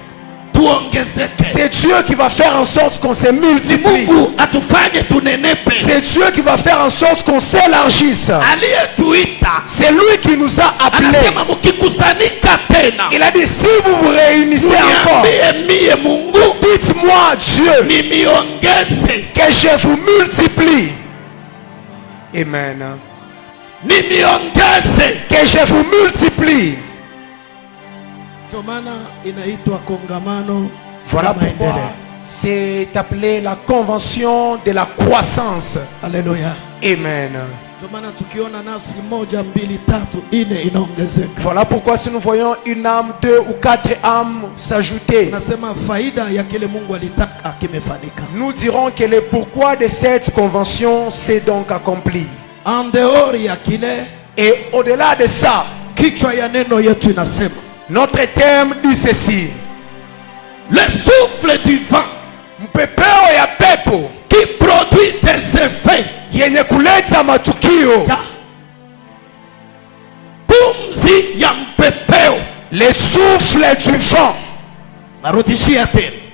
C'est Dieu qui va faire en sorte qu'on se multiplie. C'est Dieu qui va faire en sorte qu'on s'élargisse. C'est lui qui nous a appelés. Il a dit si vous vous réunissez encore, dites-moi Dieu que je vous multiplie. Amen. Que je vous multiplie. Voilà pourquoi C'est appelé la convention de la croissance. Alléluia. Amen. Voilà pourquoi si nous voyons une âme, 2 ou 4 âmes s'ajouter, nous dirons que le pourquoi de cette convention s'est donc accompli. Et au-delà de ça, notre thème dit ceci: le souffle du vent qui produit des effets. Pumzi ya mpepeo, le souffle du vent.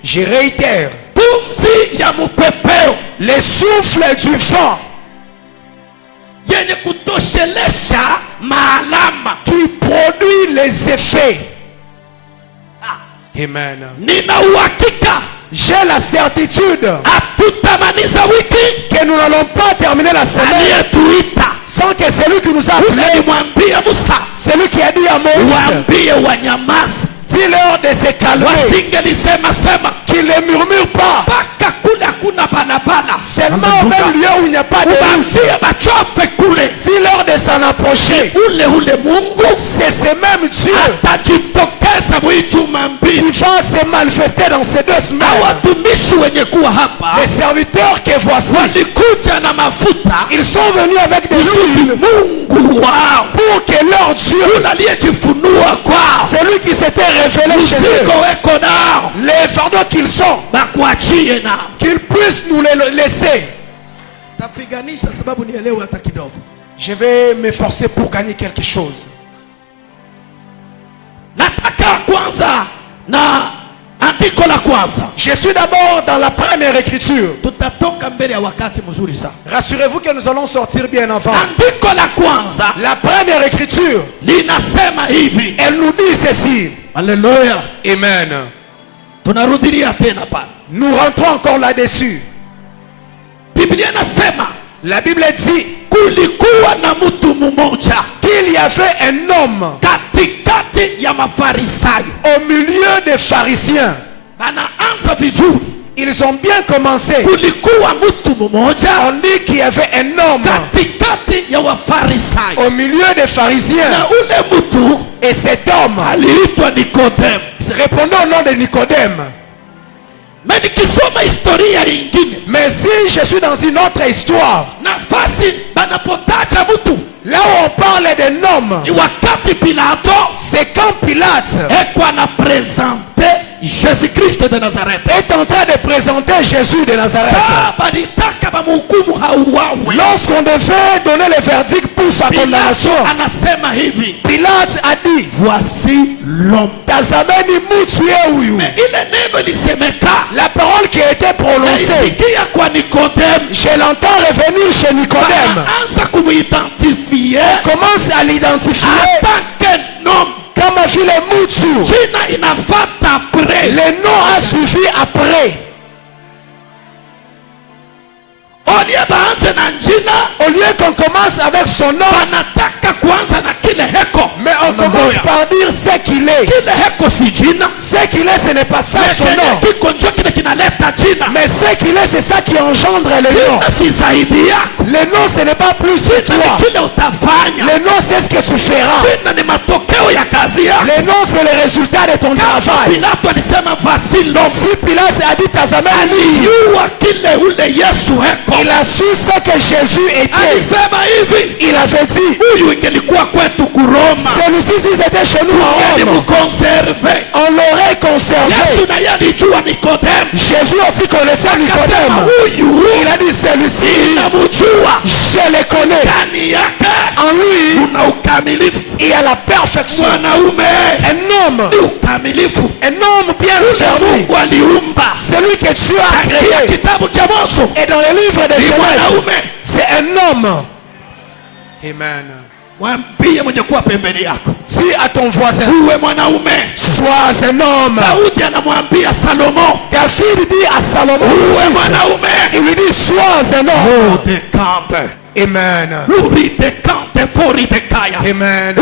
Je réitère. Pumzi ya mpepeo, le souffle du vent yenye kutoshelesha maalama, qui produit les effets. Amen. Nina uhakika, j'ai la certitude que nous n'allons pas terminer la semaine sans que celui qui nous a appelés, celui qui a dit à Moïse, dis-leur de se calmer, qu'ils ne murmurent pas, seulement au même lieu où il n'y a pas de route, dis-leur de s'en approcher. C'est ce même Dieu qui va se manifester dans ces 2 semaines. Les serviteurs que voici, ils sont venus avec des huiles pour que leur Dieu, celui qui s'était révélé chez eux, les fardeaux qu'ils sont, qu'ils puissent nous les laisser. Je vais m'efforcer pour gagner quelque chose. Je suis d'abord dans la première écriture. Rassurez-vous que nous allons sortir bien avant. La première écriture, elle nous dit ceci. Alléluia. Amen. Nous rentrons encore là-dessus. La Bible dit qu'il y avait un homme au milieu des pharisiens. Ils ont bien commencé. On dit qu'il y avait un homme au milieu des pharisiens. Et cet homme répondait au nom de Nicodème. Mais si je suis dans une autre histoire, là où on parle d'un homme, c'est quand Pilate Jésus-Christ de Nazareth est en train de présenter Jésus de Nazareth. Lorsqu'on devait donner le verdict pour sa condamnation, Pilate a dit, voici l'homme. La parole qui a été prononcée, je l'entends revenir chez Nicodème. Commence à l'identifier comme un filet Mutsu. Le nom a suivi après. Au lieu qu'on commence avec son nom, mais on commence par dire ce qu'il est. Ce qu'il est, ce n'est pas ça son nom. Mais ce qu'il est, c'est ça qui engendre le nom. Le nom, ce n'est pas plus que toi. Le nom, c'est ce que tu feras. Le nom, c'est le résultat de ton travail. Si Pilate a dit Tazamani, il a su ce que Jésus était. Il avait dit, celui-ci, si c'était chez nous en Rome, on l'aurait conservé. Jésus aussi connaissait Nicodème. Il a dit, celui-ci, je le connais. En lui, il y a la perfection. Un homme bien fermé. Celui que tu as créé. Et dans le livre de Genèse, c'est un homme. Amen. Dis à ton voisin, sois un homme. David dit à Salomon, il lui dit, sois un homme. Amen. Amen.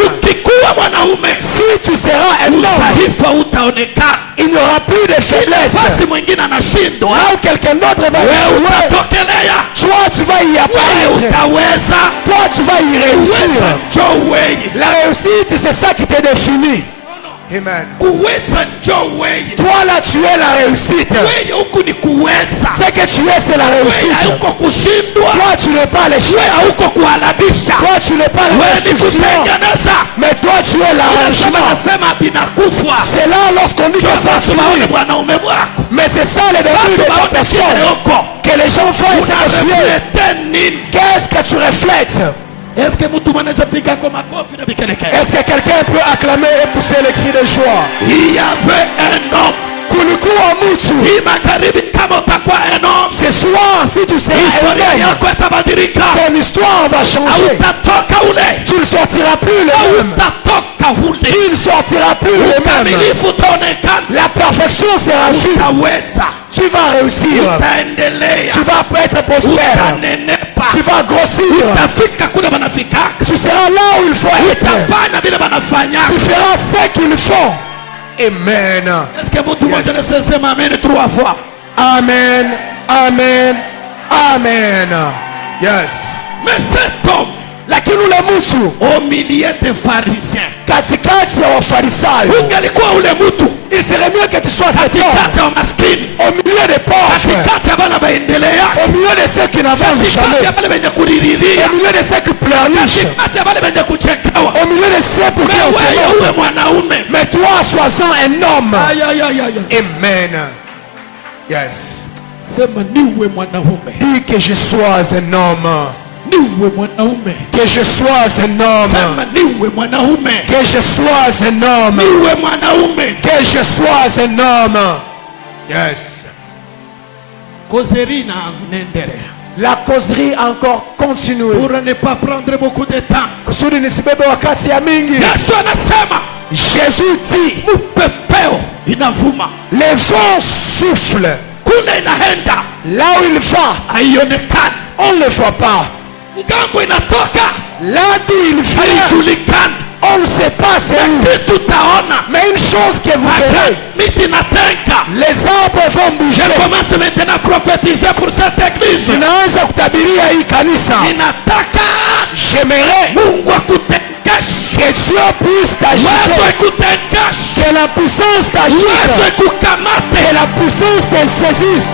Si tu seras un homme, il n'y aura plus de faiblesse. Là où quelqu'un d'autre va échouer, toi tu vas y apparaître. Toi tu vas y réussir. La réussite, c'est ça qui te définit. Amen. Toi là tu es la réussite. Ce que tu es, c'est la réussite. Toi tu n'es pas l'échec. Toi tu n'es pas la destruction. Mais toi tu es l'arrangement. C'est là lorsqu'on dit que ça finit. Mais c'est ça le début de ta personne. Que les gens voient ce que tu es. Qu'est-ce que tu reflètes? Est-ce que quelqu'un peut acclamer et pousser les cris de joie? Il y avait un homme. Ce soir, si tu seras un homme, ton histoire va changer. Tu ne sortiras plus le même. Tu ne sortiras plus le même. La perfection sera vue. Tu vas réussir. Tu vas être prospère. Tu vas grossir. Tu seras là où il faut être. Tu feras ce qu'ils font. Amen. Est-ce que vous tout le monde se m'amène 3 fois? Amen. Amen. Amen. Yes. Mais cet homme, lakini ule mtu au milieu des pharisiens, katikati ya wafarisayo, ungelikuwa ule mtu, il serait mieux que tu sois cet homme au milieu des pauvres, au milieu de ceux qui n'avancent jamais, au milieu de ceux qui pleurnichent, au milieu de ceux pour qui on se moque. Mais toi, sois-en un homme. Amen. Yes. Dis que je sois un homme. Que je sois un homme. Que je sois un homme. Que je sois un homme. Yes. La causerie encore continue. Pour ne pas prendre beaucoup de temps. Jésus dit, les vents soufflent. Là où il va, on ne le voit pas. Là d'où il vient, on ne sait pas c'est où. Mais une chose que vous verrez, les arbres vont bouger. Je commence maintenant à prophétiser pour cette église. J'aimerais que Dieu puisse t'agiter, que la puissance t'agite, que la puissance te saisisse,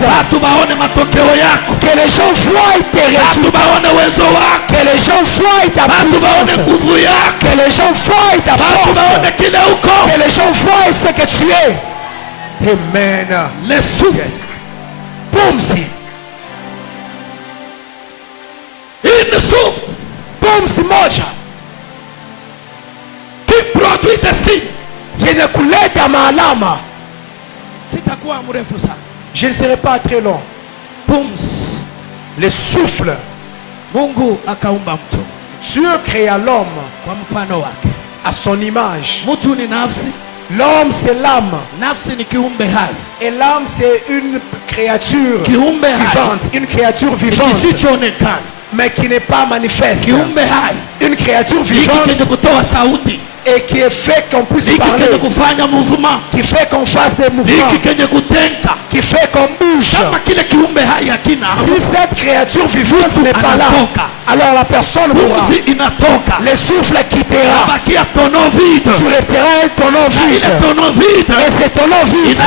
que les gens voient tes résultats, que les gens voient ta puissance, que les gens voient ta force, que les gens voient ce que tu es. Amen. Les souffles. Yes. Pumzi. Une souffle. Pumzi moja. Qui produit des signes. Yenye kuleta maalama. Sitakuwa mrefu sana. Je ne serai pas très long. Pumzi. Le souffle. Mungu akaumba mtu. Dieu créa l'homme kwa mfano wake, à son image. Mtu ni nafsi. L'homme c'est l'âme. Nafsi ni kiumbe hai. Et l'âme c'est une créature kiumbe vivante, hai. Une créature vivante. Kisichoonekana. Mais qui n'est pas manifeste. Kiumbe hai. Une créature vivante. Hiki kutoa sauti. Et qui est fait qu'on puisse parler, qui fait qu'on fasse des mouvements, qui fait qu'on bouge. Si cette créature vivante n'est pas là, alors la personne mourra. Le souffle quittera. Tu resteras un tonneau vide. Et ce tonneau vide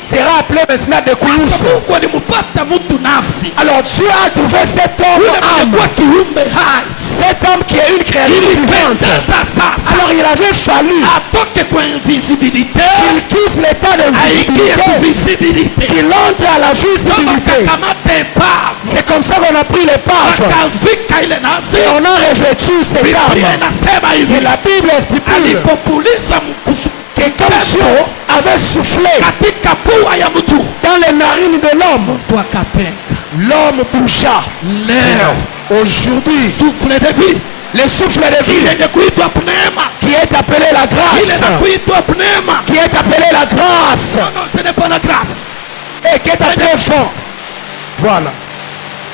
sera appelé maintenant de coulisse. Alors Dieu a trouvé cet homme âme. Cet homme qui est une créature vivante. Alors il avait fallu qu'il quitte l'état d'invisibilité, qu'il entre à la visibilité. C'est comme ça qu'on a pris l'épave et on a revêtu cette âme. Et la Bible stipule que comme Dieu avait soufflé dans les narines de l'homme, l'homme bougea. Aujourd'hui, souffle de vie. Le souffle de vie qui est appelé la grâce, qui est appelé la grâce, non, ce n'est pas la grâce, et qui est appelé vent. Voilà.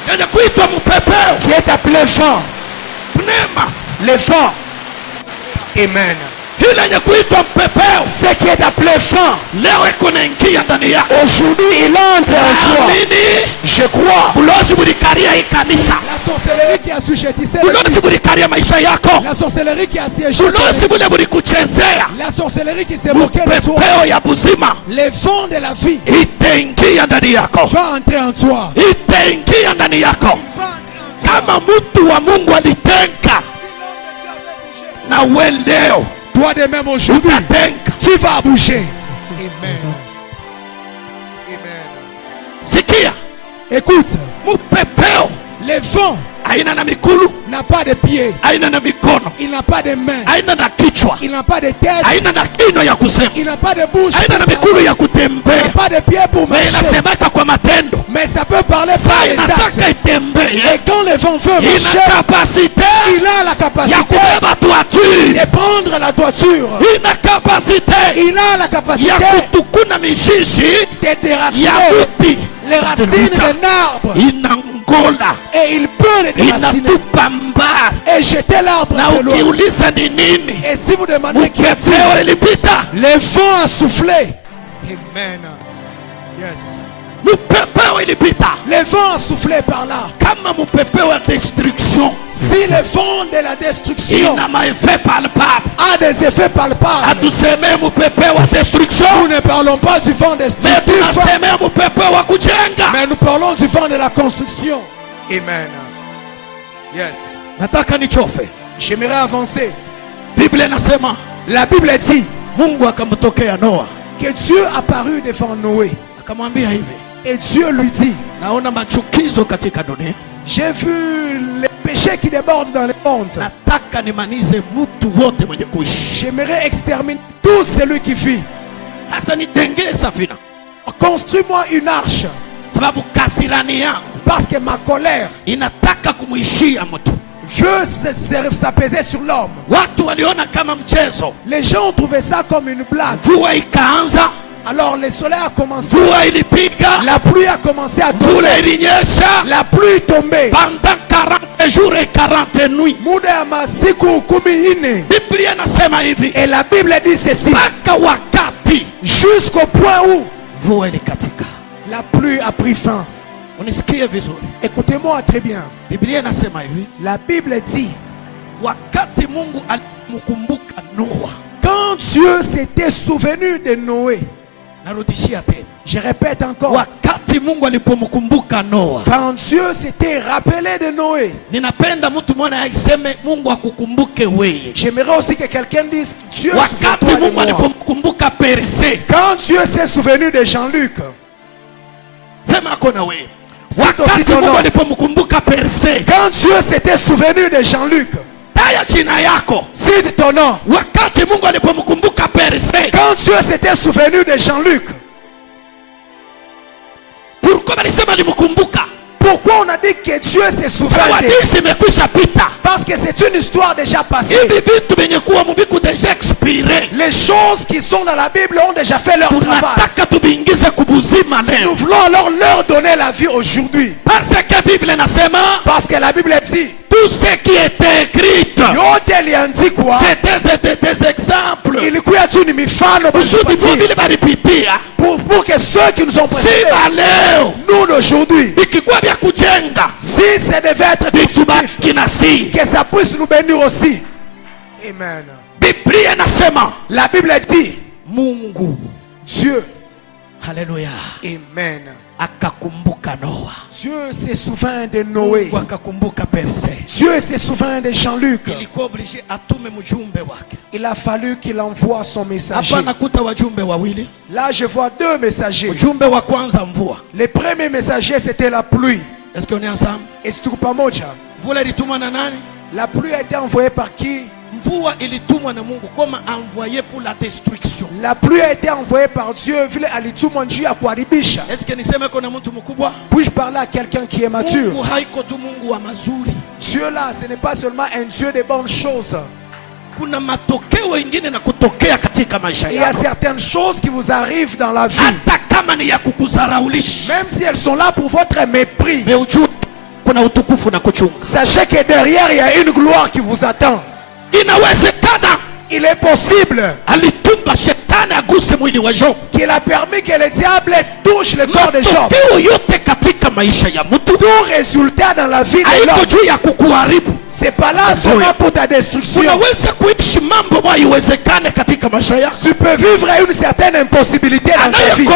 Qui est appelé vent. Les vents. Amen. Ce qui est appelé vent. Aujourd'hui, il entre en toi. Je crois. La sorcellerie qui a sujettissé la sorcellerie qui a siégé, la sorcellerie qui s'est moquée de toi, les vents de la vie va entrer en toi. Kama mtu wa Mungu alitenga na wewe leo, toi de même aujourd'hui tu vas bouger. Amen. Amen. Sikia, écoute, mupepeo, les vents aina na mikulu, n'a pas de pieds, aina na mikono, il n'a pas de mains, aina na kichwa, il n'a pas de tête, aina na kinywa ya kusema, il n'a pas de bouche, aina na mikulu ya il kutembea, n'a pas de pieds pour marcher. Inasemeka kwa matendo, mais ça peut parler par les actes. Et quand les vents veulent marcher, il a la capacité de prendre la toiture. Il a la capacité de déraciner les racines d'un arbre. Et il peut les déraciner et jeter l'arbre de loin. Et si vous demandez qui est-il, les vents a soufflé. Amen. Yes. Les vents ont soufflé par là. Si les vents de la destruction a des effets palpables, nous ne parlons pas du vent destructif, mais nous parlons du vent de la construction. Amen. Yes. J'aimerais avancer. La Bible dit que Dieu apparut devant Noé. Et Dieu lui dit, j'ai vu les péchés qui débordent dans le monde. J'aimerais exterminer tout celui qui vit. Construis-moi une arche. Parce que ma colère veut s'apaiser sur l'homme. Les gens ont trouvé ça comme une blague. Alors le soleil a commencé, la pluie a commencé à tomber, la pluie tombée pendant 40 jours et 40 nuits. Et la Bible dit ceci, jusqu'au point où la pluie a pris fin. Écoutez-moi très bien. La Bible dit, quand Dieu s'était souvenu de Noé, je répète encore, quand Dieu s'était rappelé de Noé, j'aimerais aussi que quelqu'un dise, Dieu souviens-toi de moi. Quand Dieu s'est souvenu de Jean-Luc, c'est aussi ton nom. Quand Dieu s'était souvenu de Jean-Luc, cite ton nom. Quand Dieu s'était souvenu de Jean-Luc, pourquoi on a dit que Dieu s'est souvenu? Parce que c'est une histoire déjà passée. Les choses qui sont dans la Bible ont déjà fait leur travail. Nous voulons alors leur donner la vie aujourd'hui. Parce que la Bible dit, tout ce qui était écrit, c'était des exemples. Pour que ceux qui nous ont précédés, nous d'aujourd'hui, si ça devait être constructif, que ça puisse nous bénir aussi. Amen. La Bible dit, Dieu, Alléluia. Amen. Dieu se souvint de Noé. Dieu se souvint de Jean-Luc. Il a fallu qu'il envoie son messager. Là je vois deux messagers. Le premier messager c'était la pluie. Est-ce qu'on est ensemble? La pluie a été envoyée par qui? La pluie a été envoyée par Dieu. Est-ce que puis-je parler à quelqu'un qui est mature? Dieu là, ce n'est pas seulement un Dieu de bonnes choses. Il y a certaines choses qui vous arrivent dans la vie, même si elles sont là pour votre mépris. Sachez que derrière il y a une gloire qui vous attend. Il est possible qu'il a permis que le diable touche le corps de Job. Tout résultat dans la vie de l'homme, c'est pas là seulement pour ta destruction. Tu peux vivre une certaine impossibilité dans ta vie.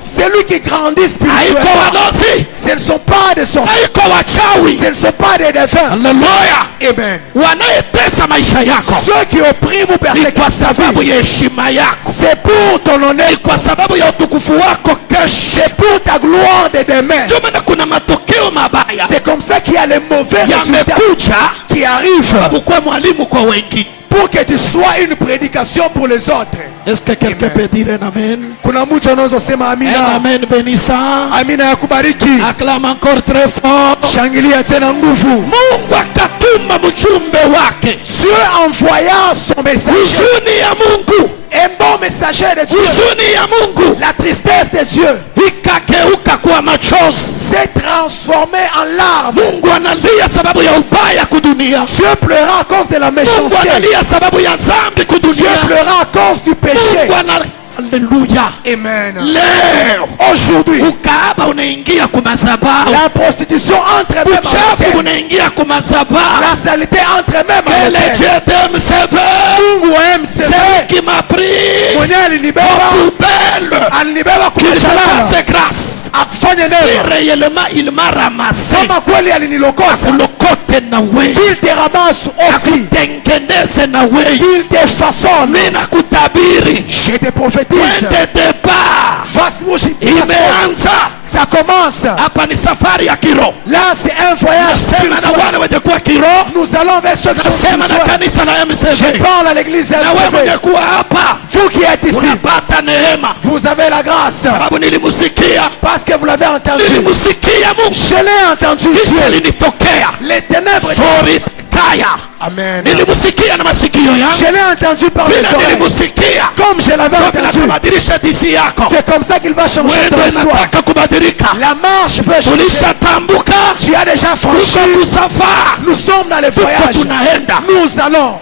Celui qui grandit spirituellement, ce ne sont pas des sorciers, ce ne sont pas des défunts. Amen. Ceux qui oppriment ou persécutent ta vie, c'est pour ton honneur, c'est pour ta gloire de demain. C'est comme ça qu'il y a les mauvais résultats qui arrivent pour que tu sois une prédication pour les autres. Est-ce que quelqu'un peut dire un amen? Un amen bénissant. Amina ya kubariki. Acclame encore très fort. Shangilia tena nguvu. Mungu akatuma mjumbe wake. Dieu envoya son messager. Huzuni ya Mungu. Un bon messager de Dieu. Huzuni ya Mungu. La tristesse de Dieu ikageuka kuwa machozi. S'est transformé en larmes. Mungu analia sababu ya ubaya kudunia. Dieu pleura à cause de la méchanceté. Mungu analia sababu ya dhambi kudunia. Dieu pleura à cause du péché. Mungu analia. Alléluia. Amen. Leo aujourd'hui, ukahaba unaingia kwa madhabahu. La prostitution entre même uchafu unaingia kwa madhabahu. La saleté entre même en terre. Dieu t'aime sévère. Mungu aime sévère. C'est qui m'a pris. Mwenye alinibeba. Belle. Alinibeba kwa jalala. C'est grâce. Akufanya neno. Si réellement il m'a ramassé. Kama kweli alinilokota. Akulokote na wewe. Qu'il te ramasse aussi. Akutengeneze na wewe. Qu'il te façonne. Mimi nakutabiri. Je te prophétise. Ça commence. Là c'est un voyage spirituel. Nous allons vers ceux qui sont spirituels. Je parle à l'église MCV. Vous qui êtes ici, vous avez la grâce parce que vous l'avez entendu. Je l'ai entendu. Les ténèbres. Amen. Je l'ai entendu par les oreilles. Comme je l'avais entendu. C'est comme ça qu'il va changer ton histoire. La marche veut changer. Tu as déjà franchi. Nous sommes dans les voyages. Nous allons.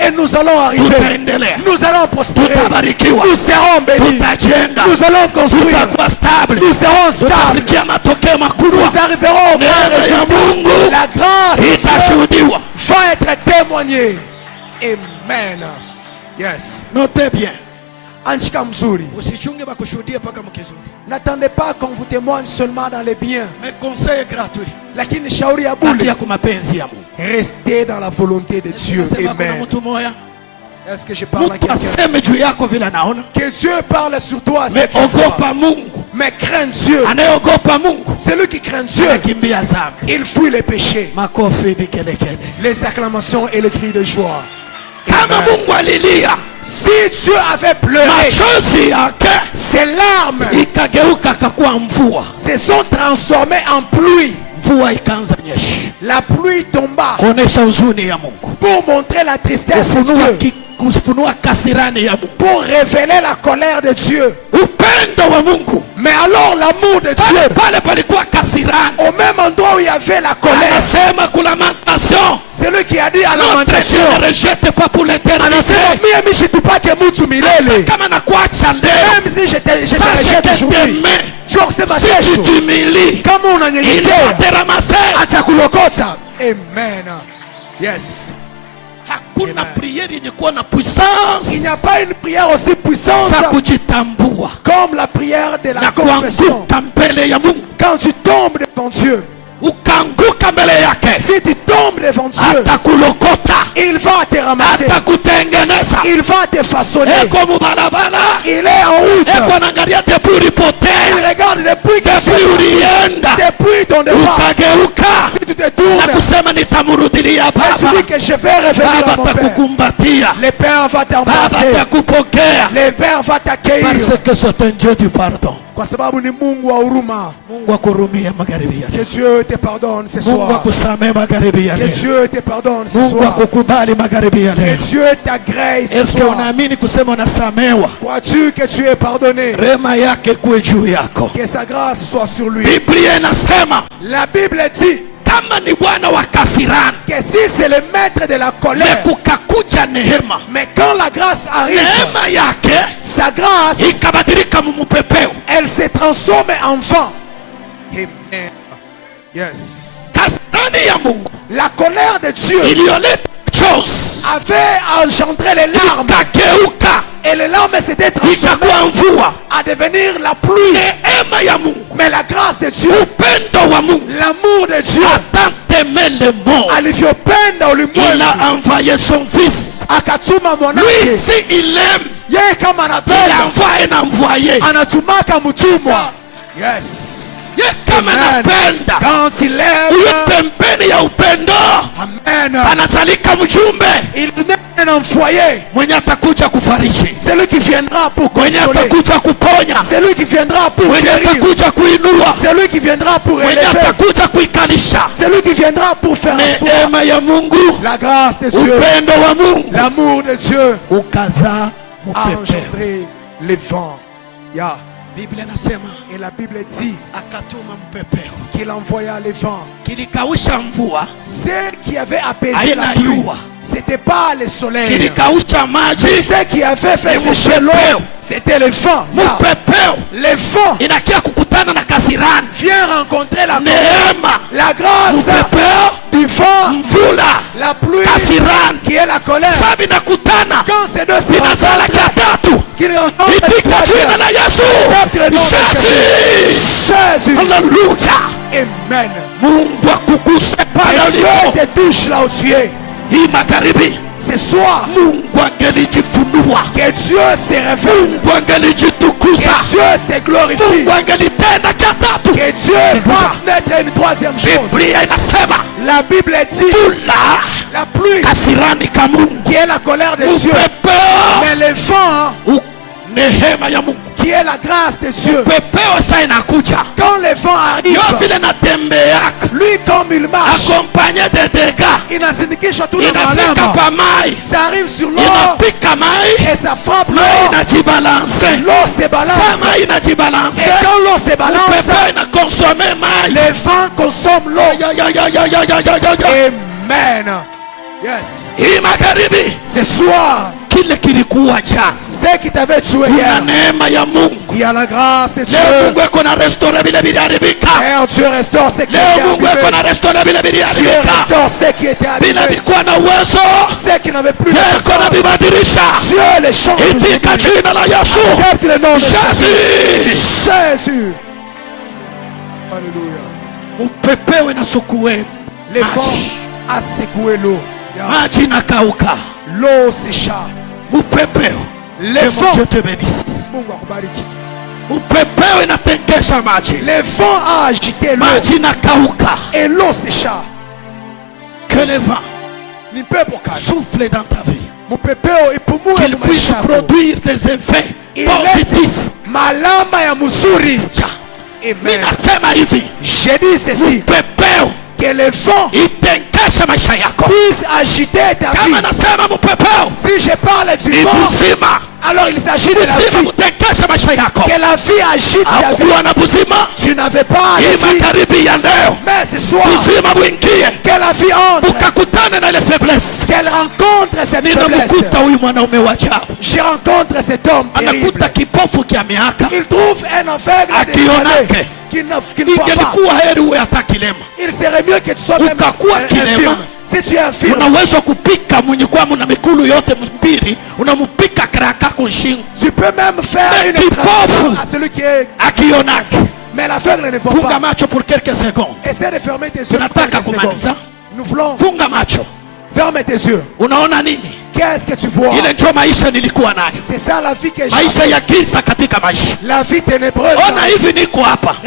Et nous allons arriver. Nous allons prospérer. Nous serons bénis. Nous allons construire. Nous serons stables. Nous arriverons au grand résultat. La grâce va être témoigné. Amen. Yes. Notez bien. Anchika mzuri. N'attendez pas qu'on vous témoigne seulement dans les biens. Mais conseil est gratuit. Lakini shauri ya bure. Restez dans la volonté de Dieu. Amen. Est-ce que je parle à quelqu'un? Que Dieu parle sur toi. Mais crains Dieu. Celui qui craint Dieu, il fuit les péchés. Les acclamations et les cris de joie. Si Dieu avait pleuré, ses larmes se sont transformées en pluie. La pluie tomba pour montrer la tristesse de Dieu, pour révéler la colère de Dieu. Mais alors l'amour de Dieu, au même endroit où il y avait la colère, c'est lui qui a dit à lamentation, même si je te rejette aujourd'hui, si tu t'humilies, comme on a Amen. Yes. Il n'y a pas une prière aussi puissante comme la prière de la confession. Quand tu tombes devant Dieu, si tu tombes devant Dieu, il va te ramasser, il va te façonner. Il est en route, il regarde depuis que tu es, depuis ton départ. Si tu te retournes. Et tu dis que je vais revenir à mon père. Le père va t'embrasser. Le père va t'accueillir. Parce que c'est un Dieu du pardon. Que Dieu te pardonne ce soir. Que Dieu te pardonne ce soir. Que Dieu t'agrée ce soir. Crois-tu que tu es pardonné? Que sa grâce soit sur lui. La Bible dit que si c'est le maître de la colère, mais quand la grâce arrive, sa grâce, elle se transforme en vent. Amen. Yes. La colère de Dieu avait engendré les larmes. Et les larmes s'étaient transformées à devenir la pluie. Mais la grâce de Dieu, l'amour de Dieu, il a envoyé son fils. Lui, s'il aime, il envoie un envoyé. Yes. Quand il aime, il est un envoyé. C'est lui qui viendra pour consoler. C'est lui qui viendra pour guérir. C'est lui qui viendra pour élever. C'est lui qui viendra pour faire asseoir. La grâce de Dieu, l'amour de Dieu a engendré les vents. Et la Bible dit qu'il envoya les vents. Ceux qui avaient apaisé la pluie, c'était pas le soleil. Ceux qui avaient fait sécher l'eau, c'était le vent. Le vent vient rencontrer la colère. La grâce du vent, la pluie qui est la colère. Quand ces deux se rencontrent, qu'ils Jésus. Alléluia. Amen. Que Dieu te touche là où tu es. Ce soir, que Dieu se révèle, que Dieu se glorifie, que Dieu fasse naître une troisième chose. La Bible dit la pluie qui est la colère de Dieu, mais le vent qui est la grâce de Dieu. Quand le vent arrive, lui comme il marche, il n'asindikisha tout le malama. Ça arrive sur l'eau et ça frappe l'eau. L'eau se balance. Et quand l'eau se balance, le vent consomme l'eau. Amen. Yes. Ce soir, ce qui t'avait tué hier, il y a la grâce de Dieu. Et Dieu restaure ce qui était abîmé. Dieu restaure ce qui était abîmé. Ceux qui n'avaient plus de Dieu les change. Accepte le nom de Jésus. Alléluia. Le vent a secoué l'eau. L'eau sécha. Le vent, le vent a agité l'eau et l'eau sécha. Que le vent souffle dans ta vie, qu'il puisse produire des effets positifs. Amen. J'ai dit ceci, que le vent puisse agiter ta vie. Si je parle du vent, alors il s'agit de la vie. Que la vie agite ta vie. Tu n'avais pas de vie, mais ce soir, que la vie entre, qu'elle rencontre cette faiblesse. Je rencontre cet homme terrible. Il trouve un aveugle qui ne voit pas. Il serait mieux que tu sois même infirme. Si tu es infirme, tu peux même faire une traversée à celui qui est. Mais l'aveugle ne voit pas. Essaie de fermer tes yeux. Nous voulons. Ferme tes yeux. Qu'est-ce que tu vois? C'est ça la vie que j'ai. La vie ténébreuse.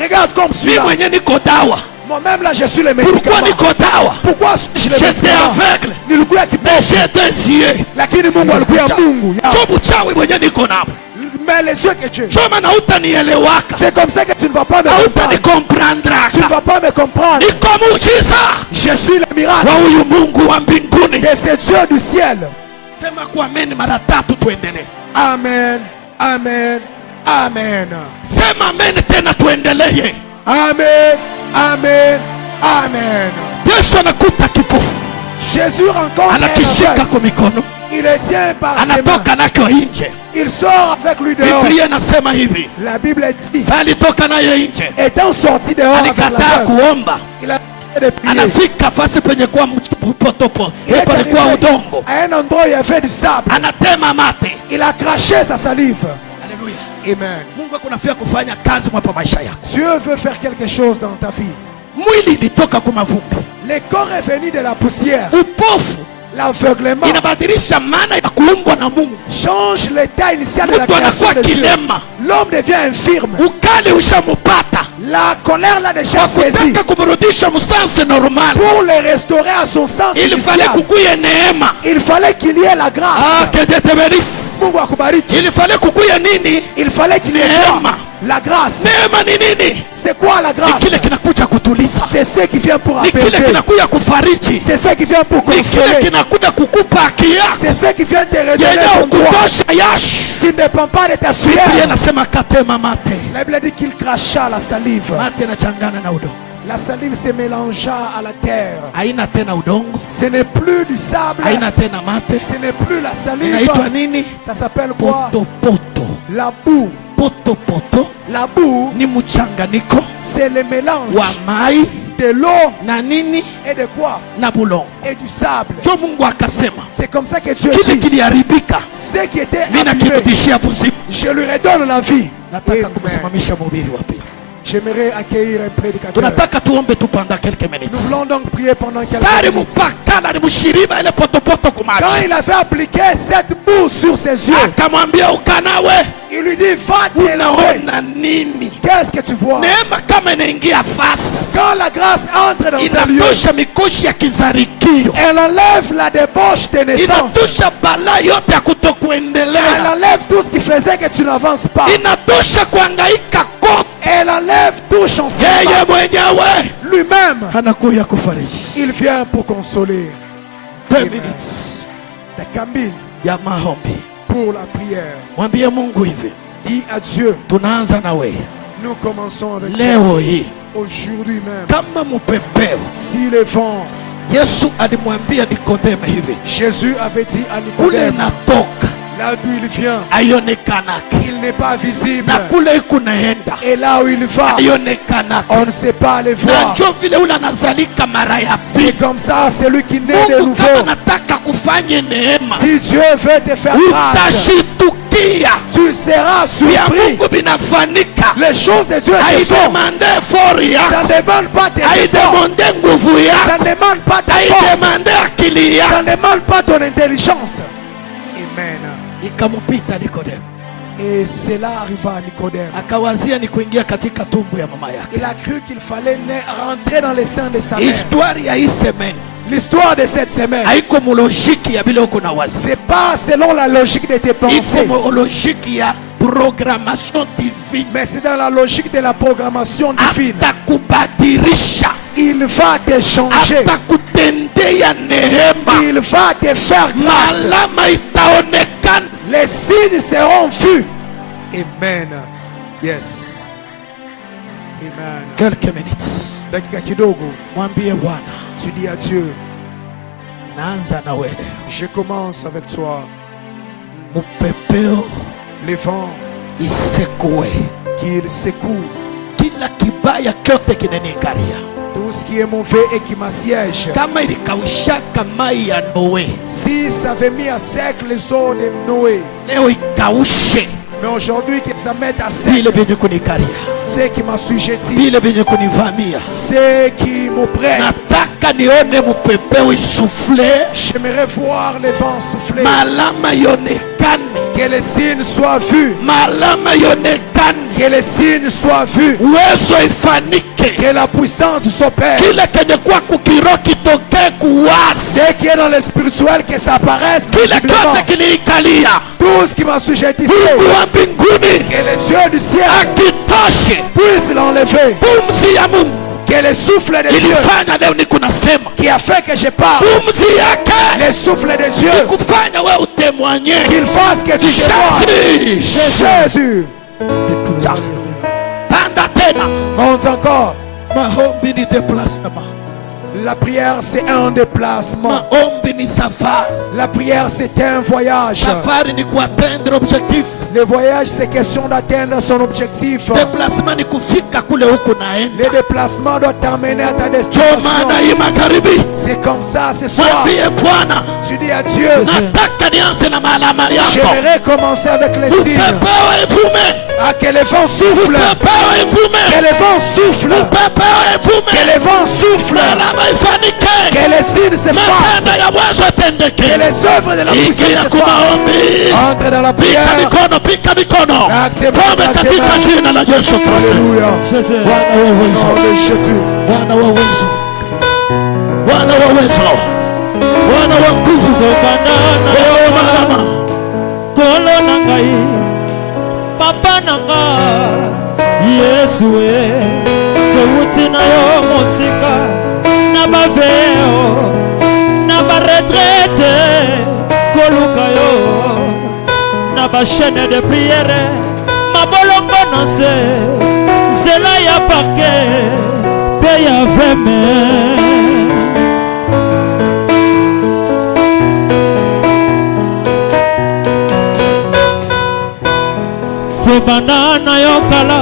Regarde comme celui-là. Moi-même là, je suis le médicament. Pourquoi suis-je le médicament? J'étais aveugle. Mais j'ai des yeux. Mais les yeux que tu as, c'est comme ça que tu ne vas pas me comprendre. Tu ne vas pas me comprendre. Je suis le miracle de ce Dieu du ciel. Amen, amen, amen. Amen, amen, amen. Jésus rencontre un aveugle. Il le tient par ses mains. Il sort avec lui dehors. La Bible dit, étant sorti dehors avec l'aveugle, il a anafika fasi penye kwa mpotopo palikuwa udongo, à un endroit où il y avait du sable, anatema mate, il a craché sa salive. Alléluia. Amen. Mungu akunafia kufanya kazi mwapa maisha yako. Dieu veut faire quelque chose dans ta vie. Mwili ilitoka kwa mavumbi, le corps est venu de la poussière. Upofu, l'aveuglement inabadilisha maana ya kuumbwa na Mungu, change l'état initial de la création de Dieu. L'homme devient infirme. Ukali ushamupata, la colère l'a déjà saisi. Pour le restaurer à son sens initial, il fallait qu'il y ait la grâce. Mungu akubariki. Il fallait qu'il y ait la grâce. C'est quoi la grâce? C'est ce qui vient pour apaiser. C'est ce qui vient pour consoler. C'est ce qui vient te redonner ton droit, qui ne dépend pas de ta sueur. La Bible dit qu'il cracha la salive. La salive se mélangea à la terre. Ce n'est plus du sable. Ce n'est plus la salive. Ça s'appelle quoi? La boue. La boue, c'est le mélange de l'eau et de quoi? Et du sable. C'est comme ça que Dieu dit, ce qui était abîmé, je lui redonne la vie. J'aimerais accueillir un prédicateur. Nous voulons donc prier pendant quelques minutes. Quand il avait appliqué cette boue sur ses yeux, il lui dit, va te laver. Qu'est-ce que tu vois? Quand la grâce entre dans un lieu, elle enlève la débauche de naissance. Elle enlève tout ce qui faisait que tu n'avances pas. Elle enlève tout changement. Lui-même, il vient pour consoler. 2 minutes. Pour la prière. Dis à Dieu, nous commençons avec ça. Aujourd'hui même, si le vent, Jésus avait dit à Nicodème, là d'où il vient, il n'est pas visible. Et là où il va, on ne sait pas le voir. C'est comme ça, c'est lui qui naît de nouveau. Si Dieu veut te faire grâce, tu seras surpris. Les choses de Dieu se font. Ça ne demande pas tes efforts. Ça ne demande pas ta force. Ça ne demande pas ton intelligence. Amen. Et cela arriva à Nicodème. Il a cru qu'il fallait rentrer dans les seins de sa mère. L'histoire de cette semaine, c'est pas selon la logique de tes pensées, mais c'est dans la logique de la programmation divine. Il va te changer. Il va te faire grâce. Les signes seront vus. Amen. Yes. Amen. Quelques minutes. Tu dis à Dieu, je commence avec toi. Les vents qu'il secoue. Tout ce qui est mauvais et qui m'assiège. Si ça avait mis à sec les eaux de Noé, mais aujourd'hui que ça mette à sec, c'est qui m'assujettit, c'est qui m'oppresse. J'aimerais voir les vents souffler, Que les signes soient vus. Malama yonekane. Que les signes soient vus. Uwezo ifanike. Que la puissance s'opère. Kile kenye kwa kukiroho kitokee kuwazi. Ce qui est dans le spirituel que ça apparaisse Kile kote kiliikalia. Tout ce qui m'a sujettissé. Mungu wa mbinguni. Que le Dieu du ciel akitoshe puisse l'enlever. Pumzi ya Mungu. Que le souffle de Dieu qui a fait que je parle, le souffle de Dieu qu'il fasse que tu témoignes. Jésus. Monte encore. La prière c'est un déplacement. La prière c'est un voyage. Le voyage c'est question d'atteindre son objectif. Le déplacement doit t'amener à ta destination. C'est comme ça ce soir. Tu dis à Dieu, j'aimerais commencer avec les signes. Que le vent souffle. Que le vent souffle. Que le vent souffle. Que les signes se fassent. Que les œuvres de la puissance se fassent. Entre dans la prière. Alléluia. Papa nanga Yesu Tewuti na yo musika na baveo na baretraite koluka yo na ba chaîne de prière mabolongo na se zela ya parke pe ya veme banana yokala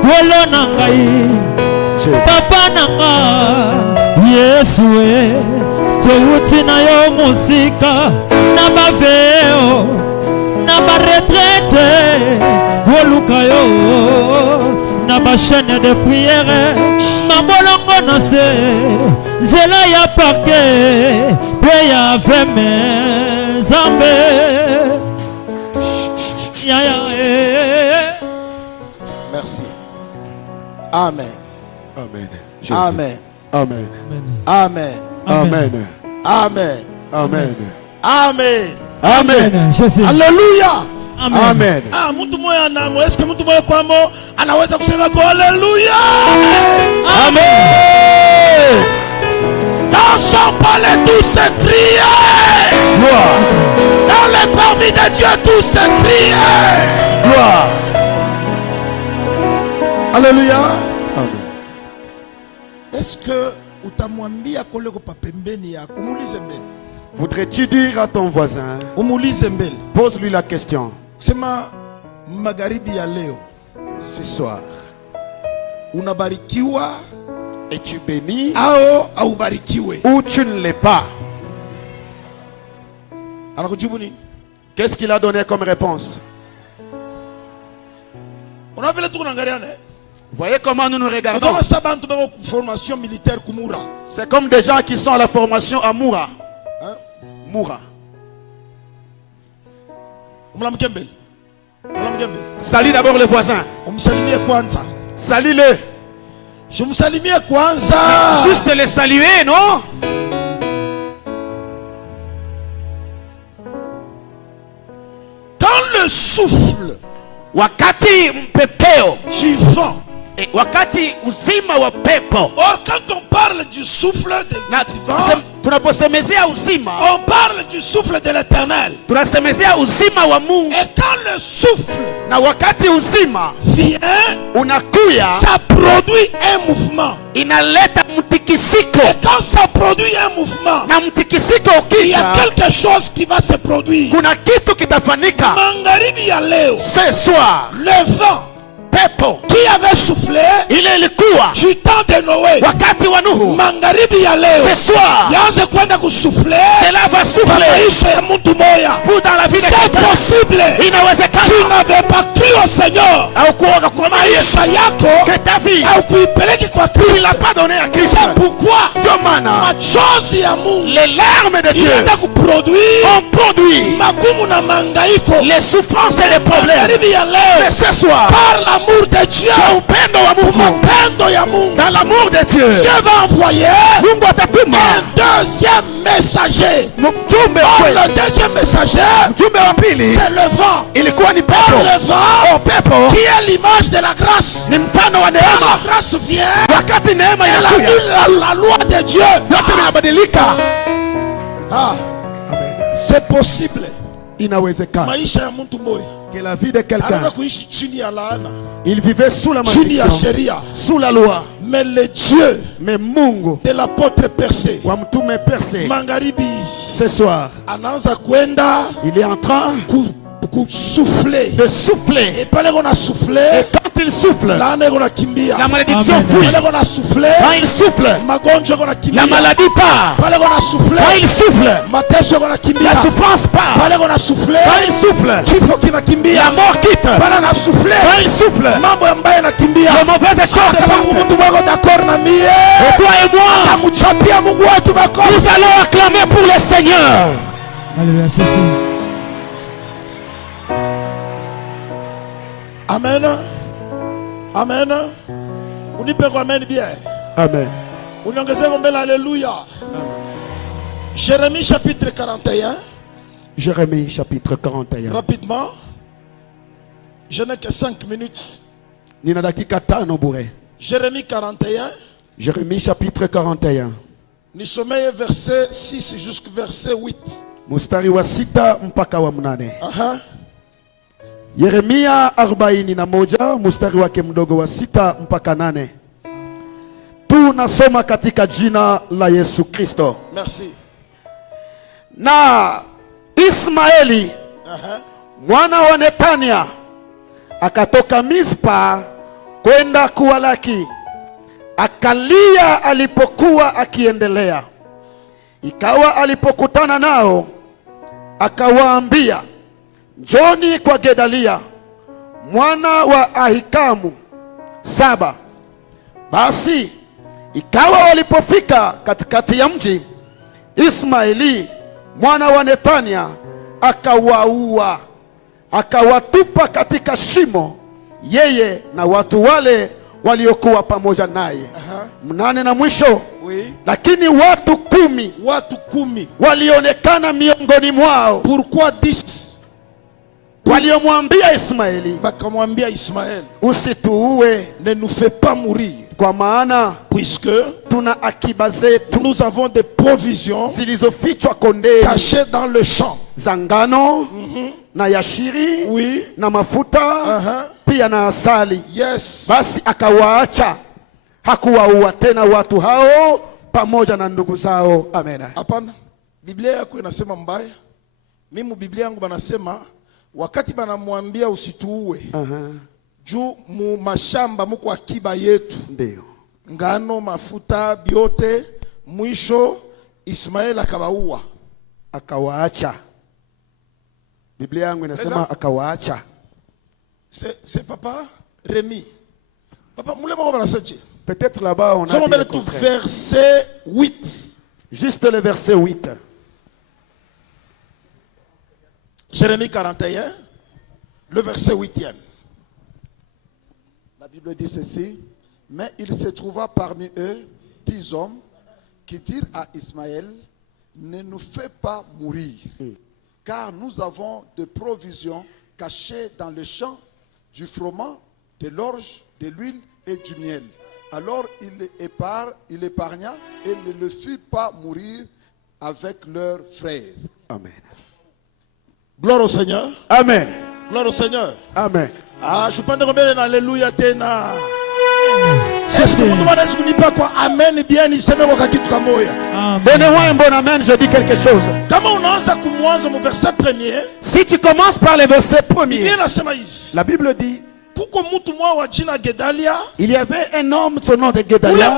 kolo nangai papa nanga Yesu tewuti na yo musika na baveo na baretraite koluka yo na ba chaîne de prière mabolongo na se zela ya parke pe ya veme zambe. Merci. Amen. Amen. Amen. Amen. Amen. Amen. Amen. Amen. Amen. Amen. Alléluia. Amen. Ah, mtu moya namo. Est-ce que mtu moya kwamo anaweza kusema kwa Alléluia? Amen. Dans son palais tout s'écrie. Gloire. Dans les parvis de Dieu tout s'écrie. Gloire. Alléluia. Amen. Est-ce que utamwambia koleko pa pembeni yako umulize mbele? Voudrais-tu dire à ton voisin, umulize mbele, pose-lui la question. Sema magharibi ya leo, ce soir, unabarikiwa es-tu béni au barikiwe? Ou tu ne l'es pas? Anakujibu nini? Qu'est-ce qu'il a donné comme réponse? Voyez comment nous nous regardons. C'est comme des gens qui sont à la formation à Moura. Hein? Moura. Salut d'abord le voisin. Salut-le. Juste les saluer, non? Quand le souffle wakati mpepeo du vent et wakati uzima wa pepo. Or quand on parle du souffle du vent, tunaposemezea uzima, on parle du souffle de l'Éternel. Tunasemezea uzima wa Mungu. Et quand le souffle na wakati uzima vient, unakuya, ça produit un mouvement. Inaleta mtikisiko. Et quand ça produit un mouvement, na mtikisiko ukisha, il y a quelque chose qui va se produire. Kuna kitu kitafanyika. Magharibi ya leo, ce soir, le vent qui avait soufflé du temps de Noé. Magharibi ya leo yaanze kwenda kusouffler. Cela va souffler maisha ya mtu moya. C'est possible. Tu n'avais pas cru au Seigneur. Maisha yako haukuipeleki kwa Kristo. C'est pourquoi machozi ya Mungu, les larmes de Dieu ont produit les souffrances et les problèmes. Mais ce soir, par l'amour de Dieu, dans l'amour de Dieu, Dieu va envoyer un deuxième messager. Or, le deuxième messager, c'est le vent. Le vent qui est l'image de la grâce. Quand la grâce vient, elle annule la loi de Dieu. C'est possible. Que la vie de quelqu'un, il vivait sous la malédiction, sous la loi. Mais le Dieu Mungu de l'apôtre Percé, Magharibi, ce soir, il est en train de souffler. Et quand il souffle, la malédiction fuit. Quand il souffle, la maladie part. Quand il souffle, la souffrance part. Quand il souffle, la mort quitte. Quand il souffle, les mauvaises choses partent. Et toi et moi, nous allons acclamer pour le Seigneur. Alléluia, Jésus. Amen. Amen. Unipeko amen bien. Amen. Uniongezee mbele alléluia. Jérémie chapitre 41. Jérémie chapitre 41. Rapidement. Je n'ai que 5 minutes. Nina dakika 5 bure. Jérémie 41. Jérémie chapitre 41. Nous sommes verset 6 jusqu'au verset 8. Mustari wa 6 mpaka wa 8. Yeremia 41 mstari wake mdogo wa 6 mpaka 8. Tunasoma katika jina la Yesu Kristo. Merci. Na Ismaeli mwana wa Netania akatoka Mispa kwenda kuwalaki, akalia alipokuwa akiendelea. Ikawa alipokutana nao akawaambia, njoni kwa Gedalia mwana wa Ahikamu 7. Basi ikawa walipofika katikati ya mji, Ismaeli mwana wa Netania akawaua, akawatupa katika shimo, yeye na watu wale waliokuwa pamoja naye. 8 na mwisho. Lakini watu 10 walionekana miongoni mwao. Pourquoi 10? Waliomwambia Ismaeli, bakamwambia Ismaeli, usituue, ne nous fais pas mourir, kwa maana puisque tuna akiba zetu, nous avons des provisions zilizofichwa kondeni, cachées dans le champ, za ngano na yashiri, na mafuta, pia na asali. Yes. Basi akawaacha, hakuwaua tena watu hao pamoja na ndugu zao. Amen. Hapana, Biblia yako inasema mbaya. Mimi Biblia yangu banasema wakati banamwambia usituue, juu mu mashamba muko akiba yetu, ndio ngano, mafuta, biote. Mwisho Ismaeli akawaua, akawaacha. Biblia yangu inasema akawaacha. C'est papa Rémi. Papa moule moko banaseje. Peut-être là-bas on a dit le verset 8. Juste le verset 8. Jérémie 41, le verset 8e. La Bible dit ceci: mais il se trouva parmi eux 10 hommes qui dirent à Ismaël, ne nous fais pas mourir, car nous avons des provisions cachées dans le champ, du froment, de l'orge, de l'huile et du miel. Alors il épargna et ne le fit pas mourir avec leurs frères. Amen. Gloire au Seigneur. Amen. Gloire au Seigneur. Amen. Ah, je pense que alléluia tena. Est-ce que vous ne dites pas quoi? Amen bien, il s'est même au kakitu kamoya. Donnez-moi un bon amen, je dis quelque chose. Comment on a commencé au verset premier? Si tu commences par le verset premier, la la Bible dit, Il y avait un homme, son nom de Gedalia,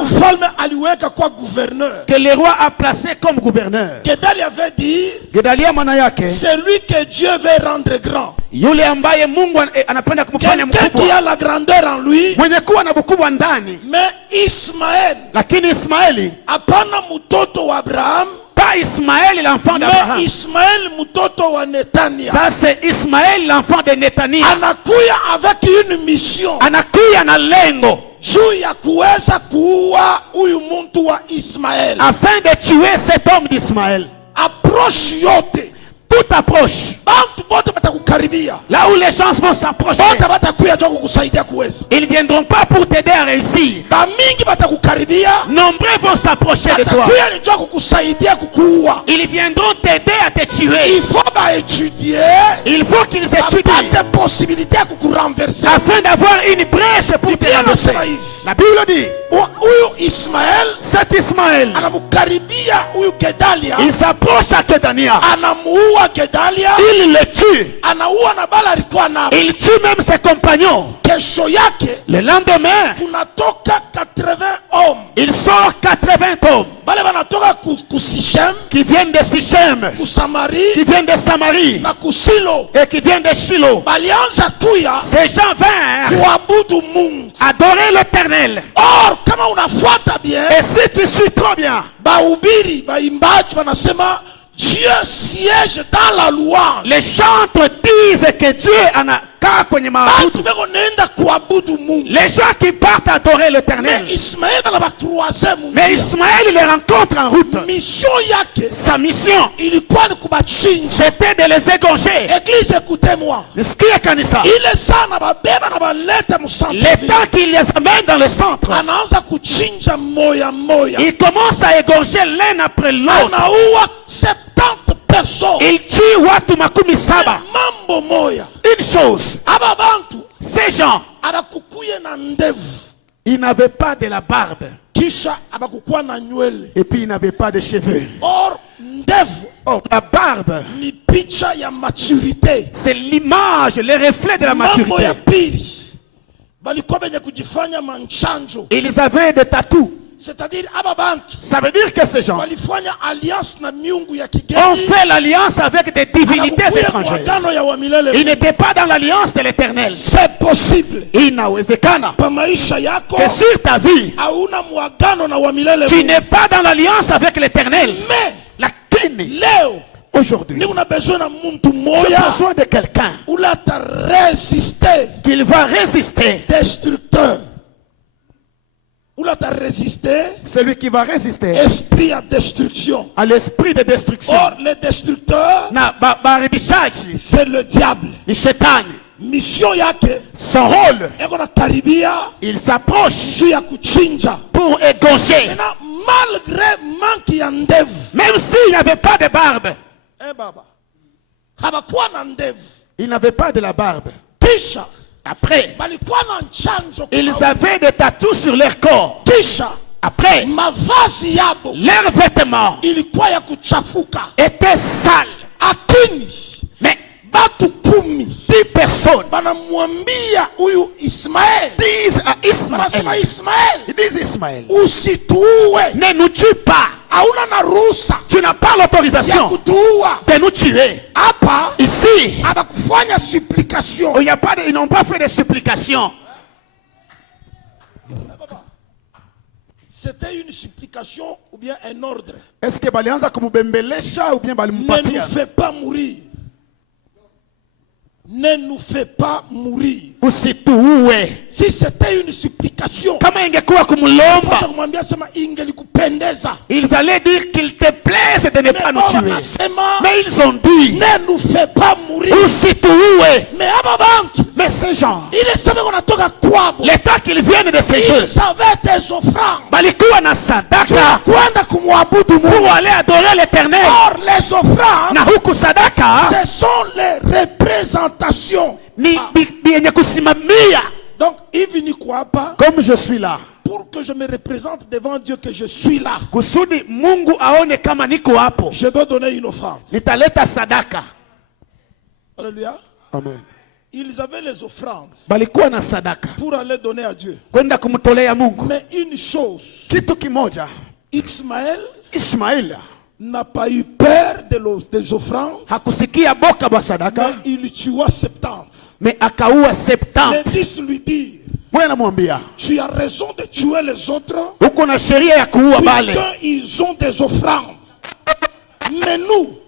que le roi a placé comme gouverneur. Gedalia avait dit, Gedalia manayake, celui que Dieu veut rendre grand. Yule ambaye Mungu anapenda kumfanya Quelqu'un qui mkubwa. a la grandeur en lui. Mwenye kuwa na ukubwa ndani. Mais Ismaël, Lakini Ismaeli, hapana mtoto wa Abraham, pas Ismaël l'enfant d'Abraham. mais Ismaël mtoto wa Netania. Ça c'est Ismaël l'enfant de Netania. Anakuya avec une mission. Anakuya na lengo Juu ya kuweza kuua huyu mtu wa Ismaël. afin de tuer cet homme d'Ismaël. Approche yote. Toute approche. Bantu bote batakukaribia. Là où les gens vont s'approcher, Bote batakuya jo kukusaidia kuweza. ils ne viendront pas pour t'aider à réussir. Bamingi batakukaribia. Nombreux vont s'approcher de toi. Batakuya ni jo kukusaidia kukuua. Ils viendront t'aider à te tuer. Il faut étudier. Il faut qu'ils étudient Pas de possibilité à kukurenverser. afin d'avoir une brèche pour te renverser. La Bible dit, Huyu Ismaël cet Ismaël, anamukaribia huyu Gedalia. il s'approche à Kedania. Anamuua Gedalia. Il le tue. Anaua na bala alikuwa na. Il tue même ses compagnons. Kesho yake Le lendemain, kunatoka 80 hommes. il sort 80 hommes Bale banatoka ku Sichem, qui viennent de Sichem, ku Samarie, qui viennent de Samarie na ku Silo. et qui viennent de Shiloh. Balianza kuya Ces gens vinrent kuabudu Mungu. adorer l'Éternel. Or kama unafuata bien, Et si tu suis trop bien, bahubiri baimbaji banasema Dieu siège dans la louange. les chantres disent que Dieu en a cas kwenye maabudu. Bantu beko nenda kuabudu Mungu. Les gens qui partent adorer l'Éternel. Mais Ismaël anabakroise Mungu. Mais Ismaël il les rencontre en route. Mission yake Sa mission, ilikuwa ni kubachinja. c'était de les égorger. Église, écoutez-moi. Nisikie kanisa. Ile sana babeba na baleta mu centre Le ville. temps qu'il les amène dans le centre, Anaanza kuchinja moya moya. il commence à égorger l'un après l'autre. Anaua 70 personnes. Il tue watu makumi saba. Mambo moya. Une chose, Aba bantu ces gens, abakukuye na ndevu. ils n'avaient pas de la barbe. Kisha abakukuwa na nywele. Et puis ils n'avaient pas de cheveux. Or ndevu Or, la barbe, ni picha ya maturité. c'est l'image, le reflet de la Mambo maturité. ya pili. Balikuwa benye kujifanya manchanjo. Ils avaient des tatous. C'est-à-dire aba bantu Ça veut dire que ces gens walifanya alliance na miungu ya ont kigeni. fait l'alliance avec des divinités Anakukuya étrangères. muagano ya wa milele. Ils n'étaient pas dans l'alliance de l'Éternel. C'est possible. Inawezekana Pa maisha yako que sur ta vie, hauna muagano na wa milele. tu n'es pas dans l'alliance avec l'Éternel. Mais Lakini, leo aujourd'hui, ni una besoin na muntu j'ai moya besoin de quelqu'un ula ta résister qui va résister. destructeur. Ula ta résister Celui qui va résister esprit à destruction. à l'esprit de destruction. Or le destructeur Na baharibishaji c'est le diable. ni shetani. Mission yake Son rôle, eko na karibia il s'approche juu ya kuchinja. pour égorger. Maintenant malgré manque ya ndevu. Même s'il n'avait pas de barbe. Baba. Habakuwa na ndevu. Il n'avait pas de la barbe. Kisha Après, balikuwa na nchanjo. ils avaient des tatous sur leur corps. Kisha Après, mavazi yabo leurs vêtements ilikuwa ya kuchafuka. étaient sales. Akini Mais batu 10 10 personnes banamwambia huyu Ismaël, disent à banasema Ismaël, Ismaël, ils disent Ismaël, usituue, ne nous tue pas. hauna na ruhusa Tu n'as pas ya l'autorisation kutuua. de nous tuer. Hapa Ici, abakufanya supplication. il n'y a pas ils n'ont pas fait de supplication. C'était une supplication ou bien un ordre. Est-ce que balianza kumubembelesha ou bien Ne nous balimpatia? fais pas mourir. Ne nous fais pas mourir. Usituue. Si c'était une supplication, Kama ingekuwa kumlomba, kumwambia sema ingelikupendeza. ils allaient dire qu'il te plaise de ne pas nous tuer. Wanasema Mais ils ont dit, ne nous fais pas mourir. usituue. Mais aba bantu Mais ces gens, ile sema kunatoka kwabo. le temps qu'ils viennent de ces Ils jeux, avaient des offrandes. balikuwa na sadaka Kwenda kumwabudu pour Mungu. aller adorer l'Éternel. Or les offrandes, Na huku sadaka ce sont les représentations. ni yenye kusimamia. Donc hivi niko hapa Comme je suis là, pour que je me représente devant Dieu que je suis là. kusudi Mungu aone kama niko hapo, Je dois donner une offrande. nitaleta sadaka. Alléluia. Amen. Ils avaient les offrandes balikuwa na sadaka pour aller donner à Dieu. kwenda kumtolea Mungu. Mais une chose, Kitu kimoja, Ismaël n'a pas eu peur des offrandes, hakusikia boka bwa sadaka, mais il tua 70. mais akaua 70. Les 10 lui dirent, tu as raison de tuer les autres, uko na sheria ya kuua bale, puisqu'ils ont des offrandes. Mais nous,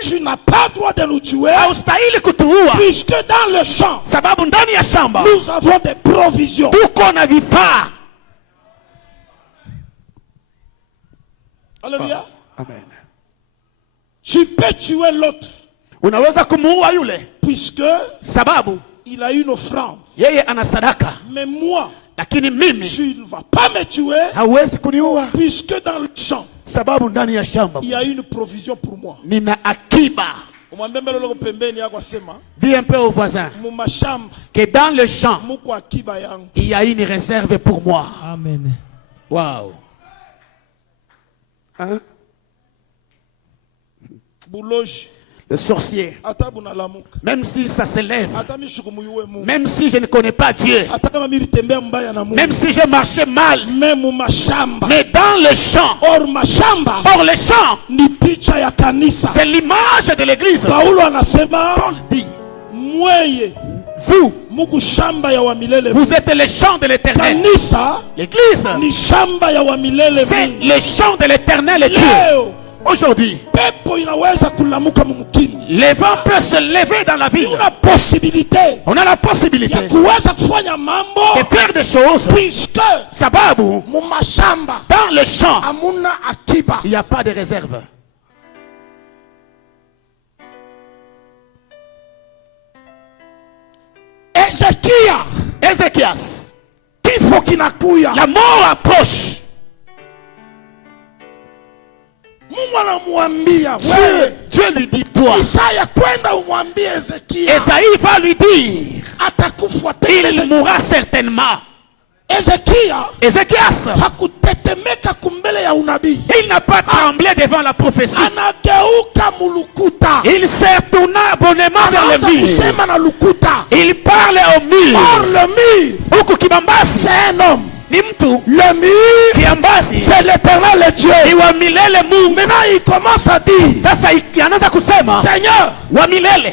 tu n'as pas le droit de nous tuer, puisque dans le champ, nous avons des provisions. Alléluia. Amen. Tu peux tuer l'autre, puisque il a une offrande. Mais moi, tu ne vas pas me tuer, puisque dans le champ, il y a une provision pour moi. Dis un peu au voisin que dans le champ, il y a une réserve pour moi. Amen. Wow. Hein? Le sorcier, même si ça s'élève, même si je ne connais pas Dieu, même si je marchais mal, mais dans le champ, or le champ, c'est l'image de l'église. Paul dit, vous êtes le champ de l'éternel. L'église, c'est le champ de l'éternel Dieu. Aujourd'hui, les vents peuvent se lever dans la ville. On a la possibilité de faire des choses. Sababu, dans le champ, il n'y a pas de réserve. Ézéchias, la mort approche. Dieu lui dit, toi, Esaïe va lui dire, il mourra certainement. Ézéchias, il n'a pas tremblé devant la prophétie. Il s'est tourné abonnément vers le mur. Il parle au mur. Or le mur, c'est un homme. Le mur, c'est l'éternel Dieu. Maintenant il commence à dire, Seigneur,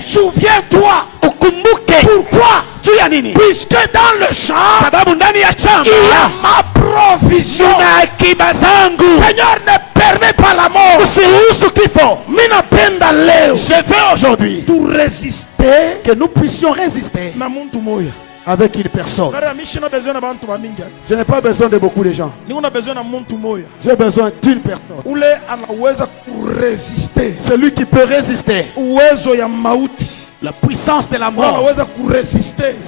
souviens-toi. Pourquoi? Puisque dans le champ, il y a ma provision. Seigneur, ne permets pas la mort. Je veux aujourd'hui que nous puissions résister avec une personne. Je n'ai pas besoin de beaucoup de gens. J'ai besoin d'une personne. Celui qui peut résister la puissance de la mort.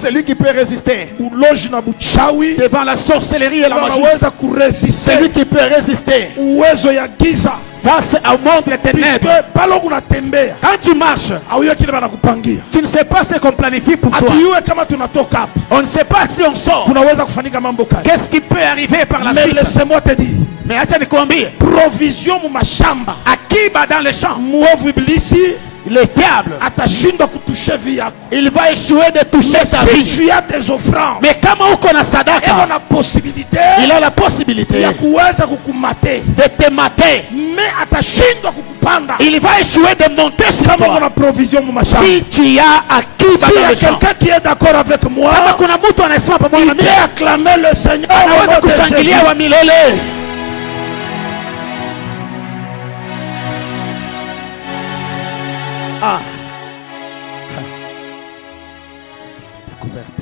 Celui qui peut résister devant la sorcellerie et la magie. Celui qui peut résister face au monde des ténèbres. Quand tu marches, tu ne sais pas ce qu'on planifie pour toi. On ne sait pas si on sort. Qu'est-ce qui peut arriver par la suite? Laissez-moi te dire, mais acha nikwambie, provision mu mashamba, akiba dans le champ. Mwovu ibilisi, le diable, il va échouer de toucher ta vie. Si tu as des offrandes, mais kama uko na sadaka, il a la possibilité de te mater. Il va échouer de monter sur toi. Si tu as acquis dans le champ. Quelqu'un qui est d'accord avec moi, il peut acclamer le Seigneur au nom de Jésus. Ah. Découverte.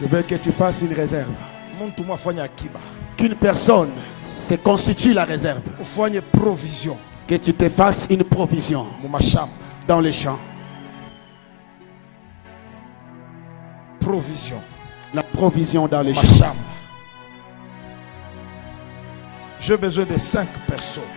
Je veux que tu fasses une réserve. Qu'une personne se constitue la réserve. Que tu te fasses une provision dans les champs. La provision dans les champs. J'ai besoin de 5 personnes.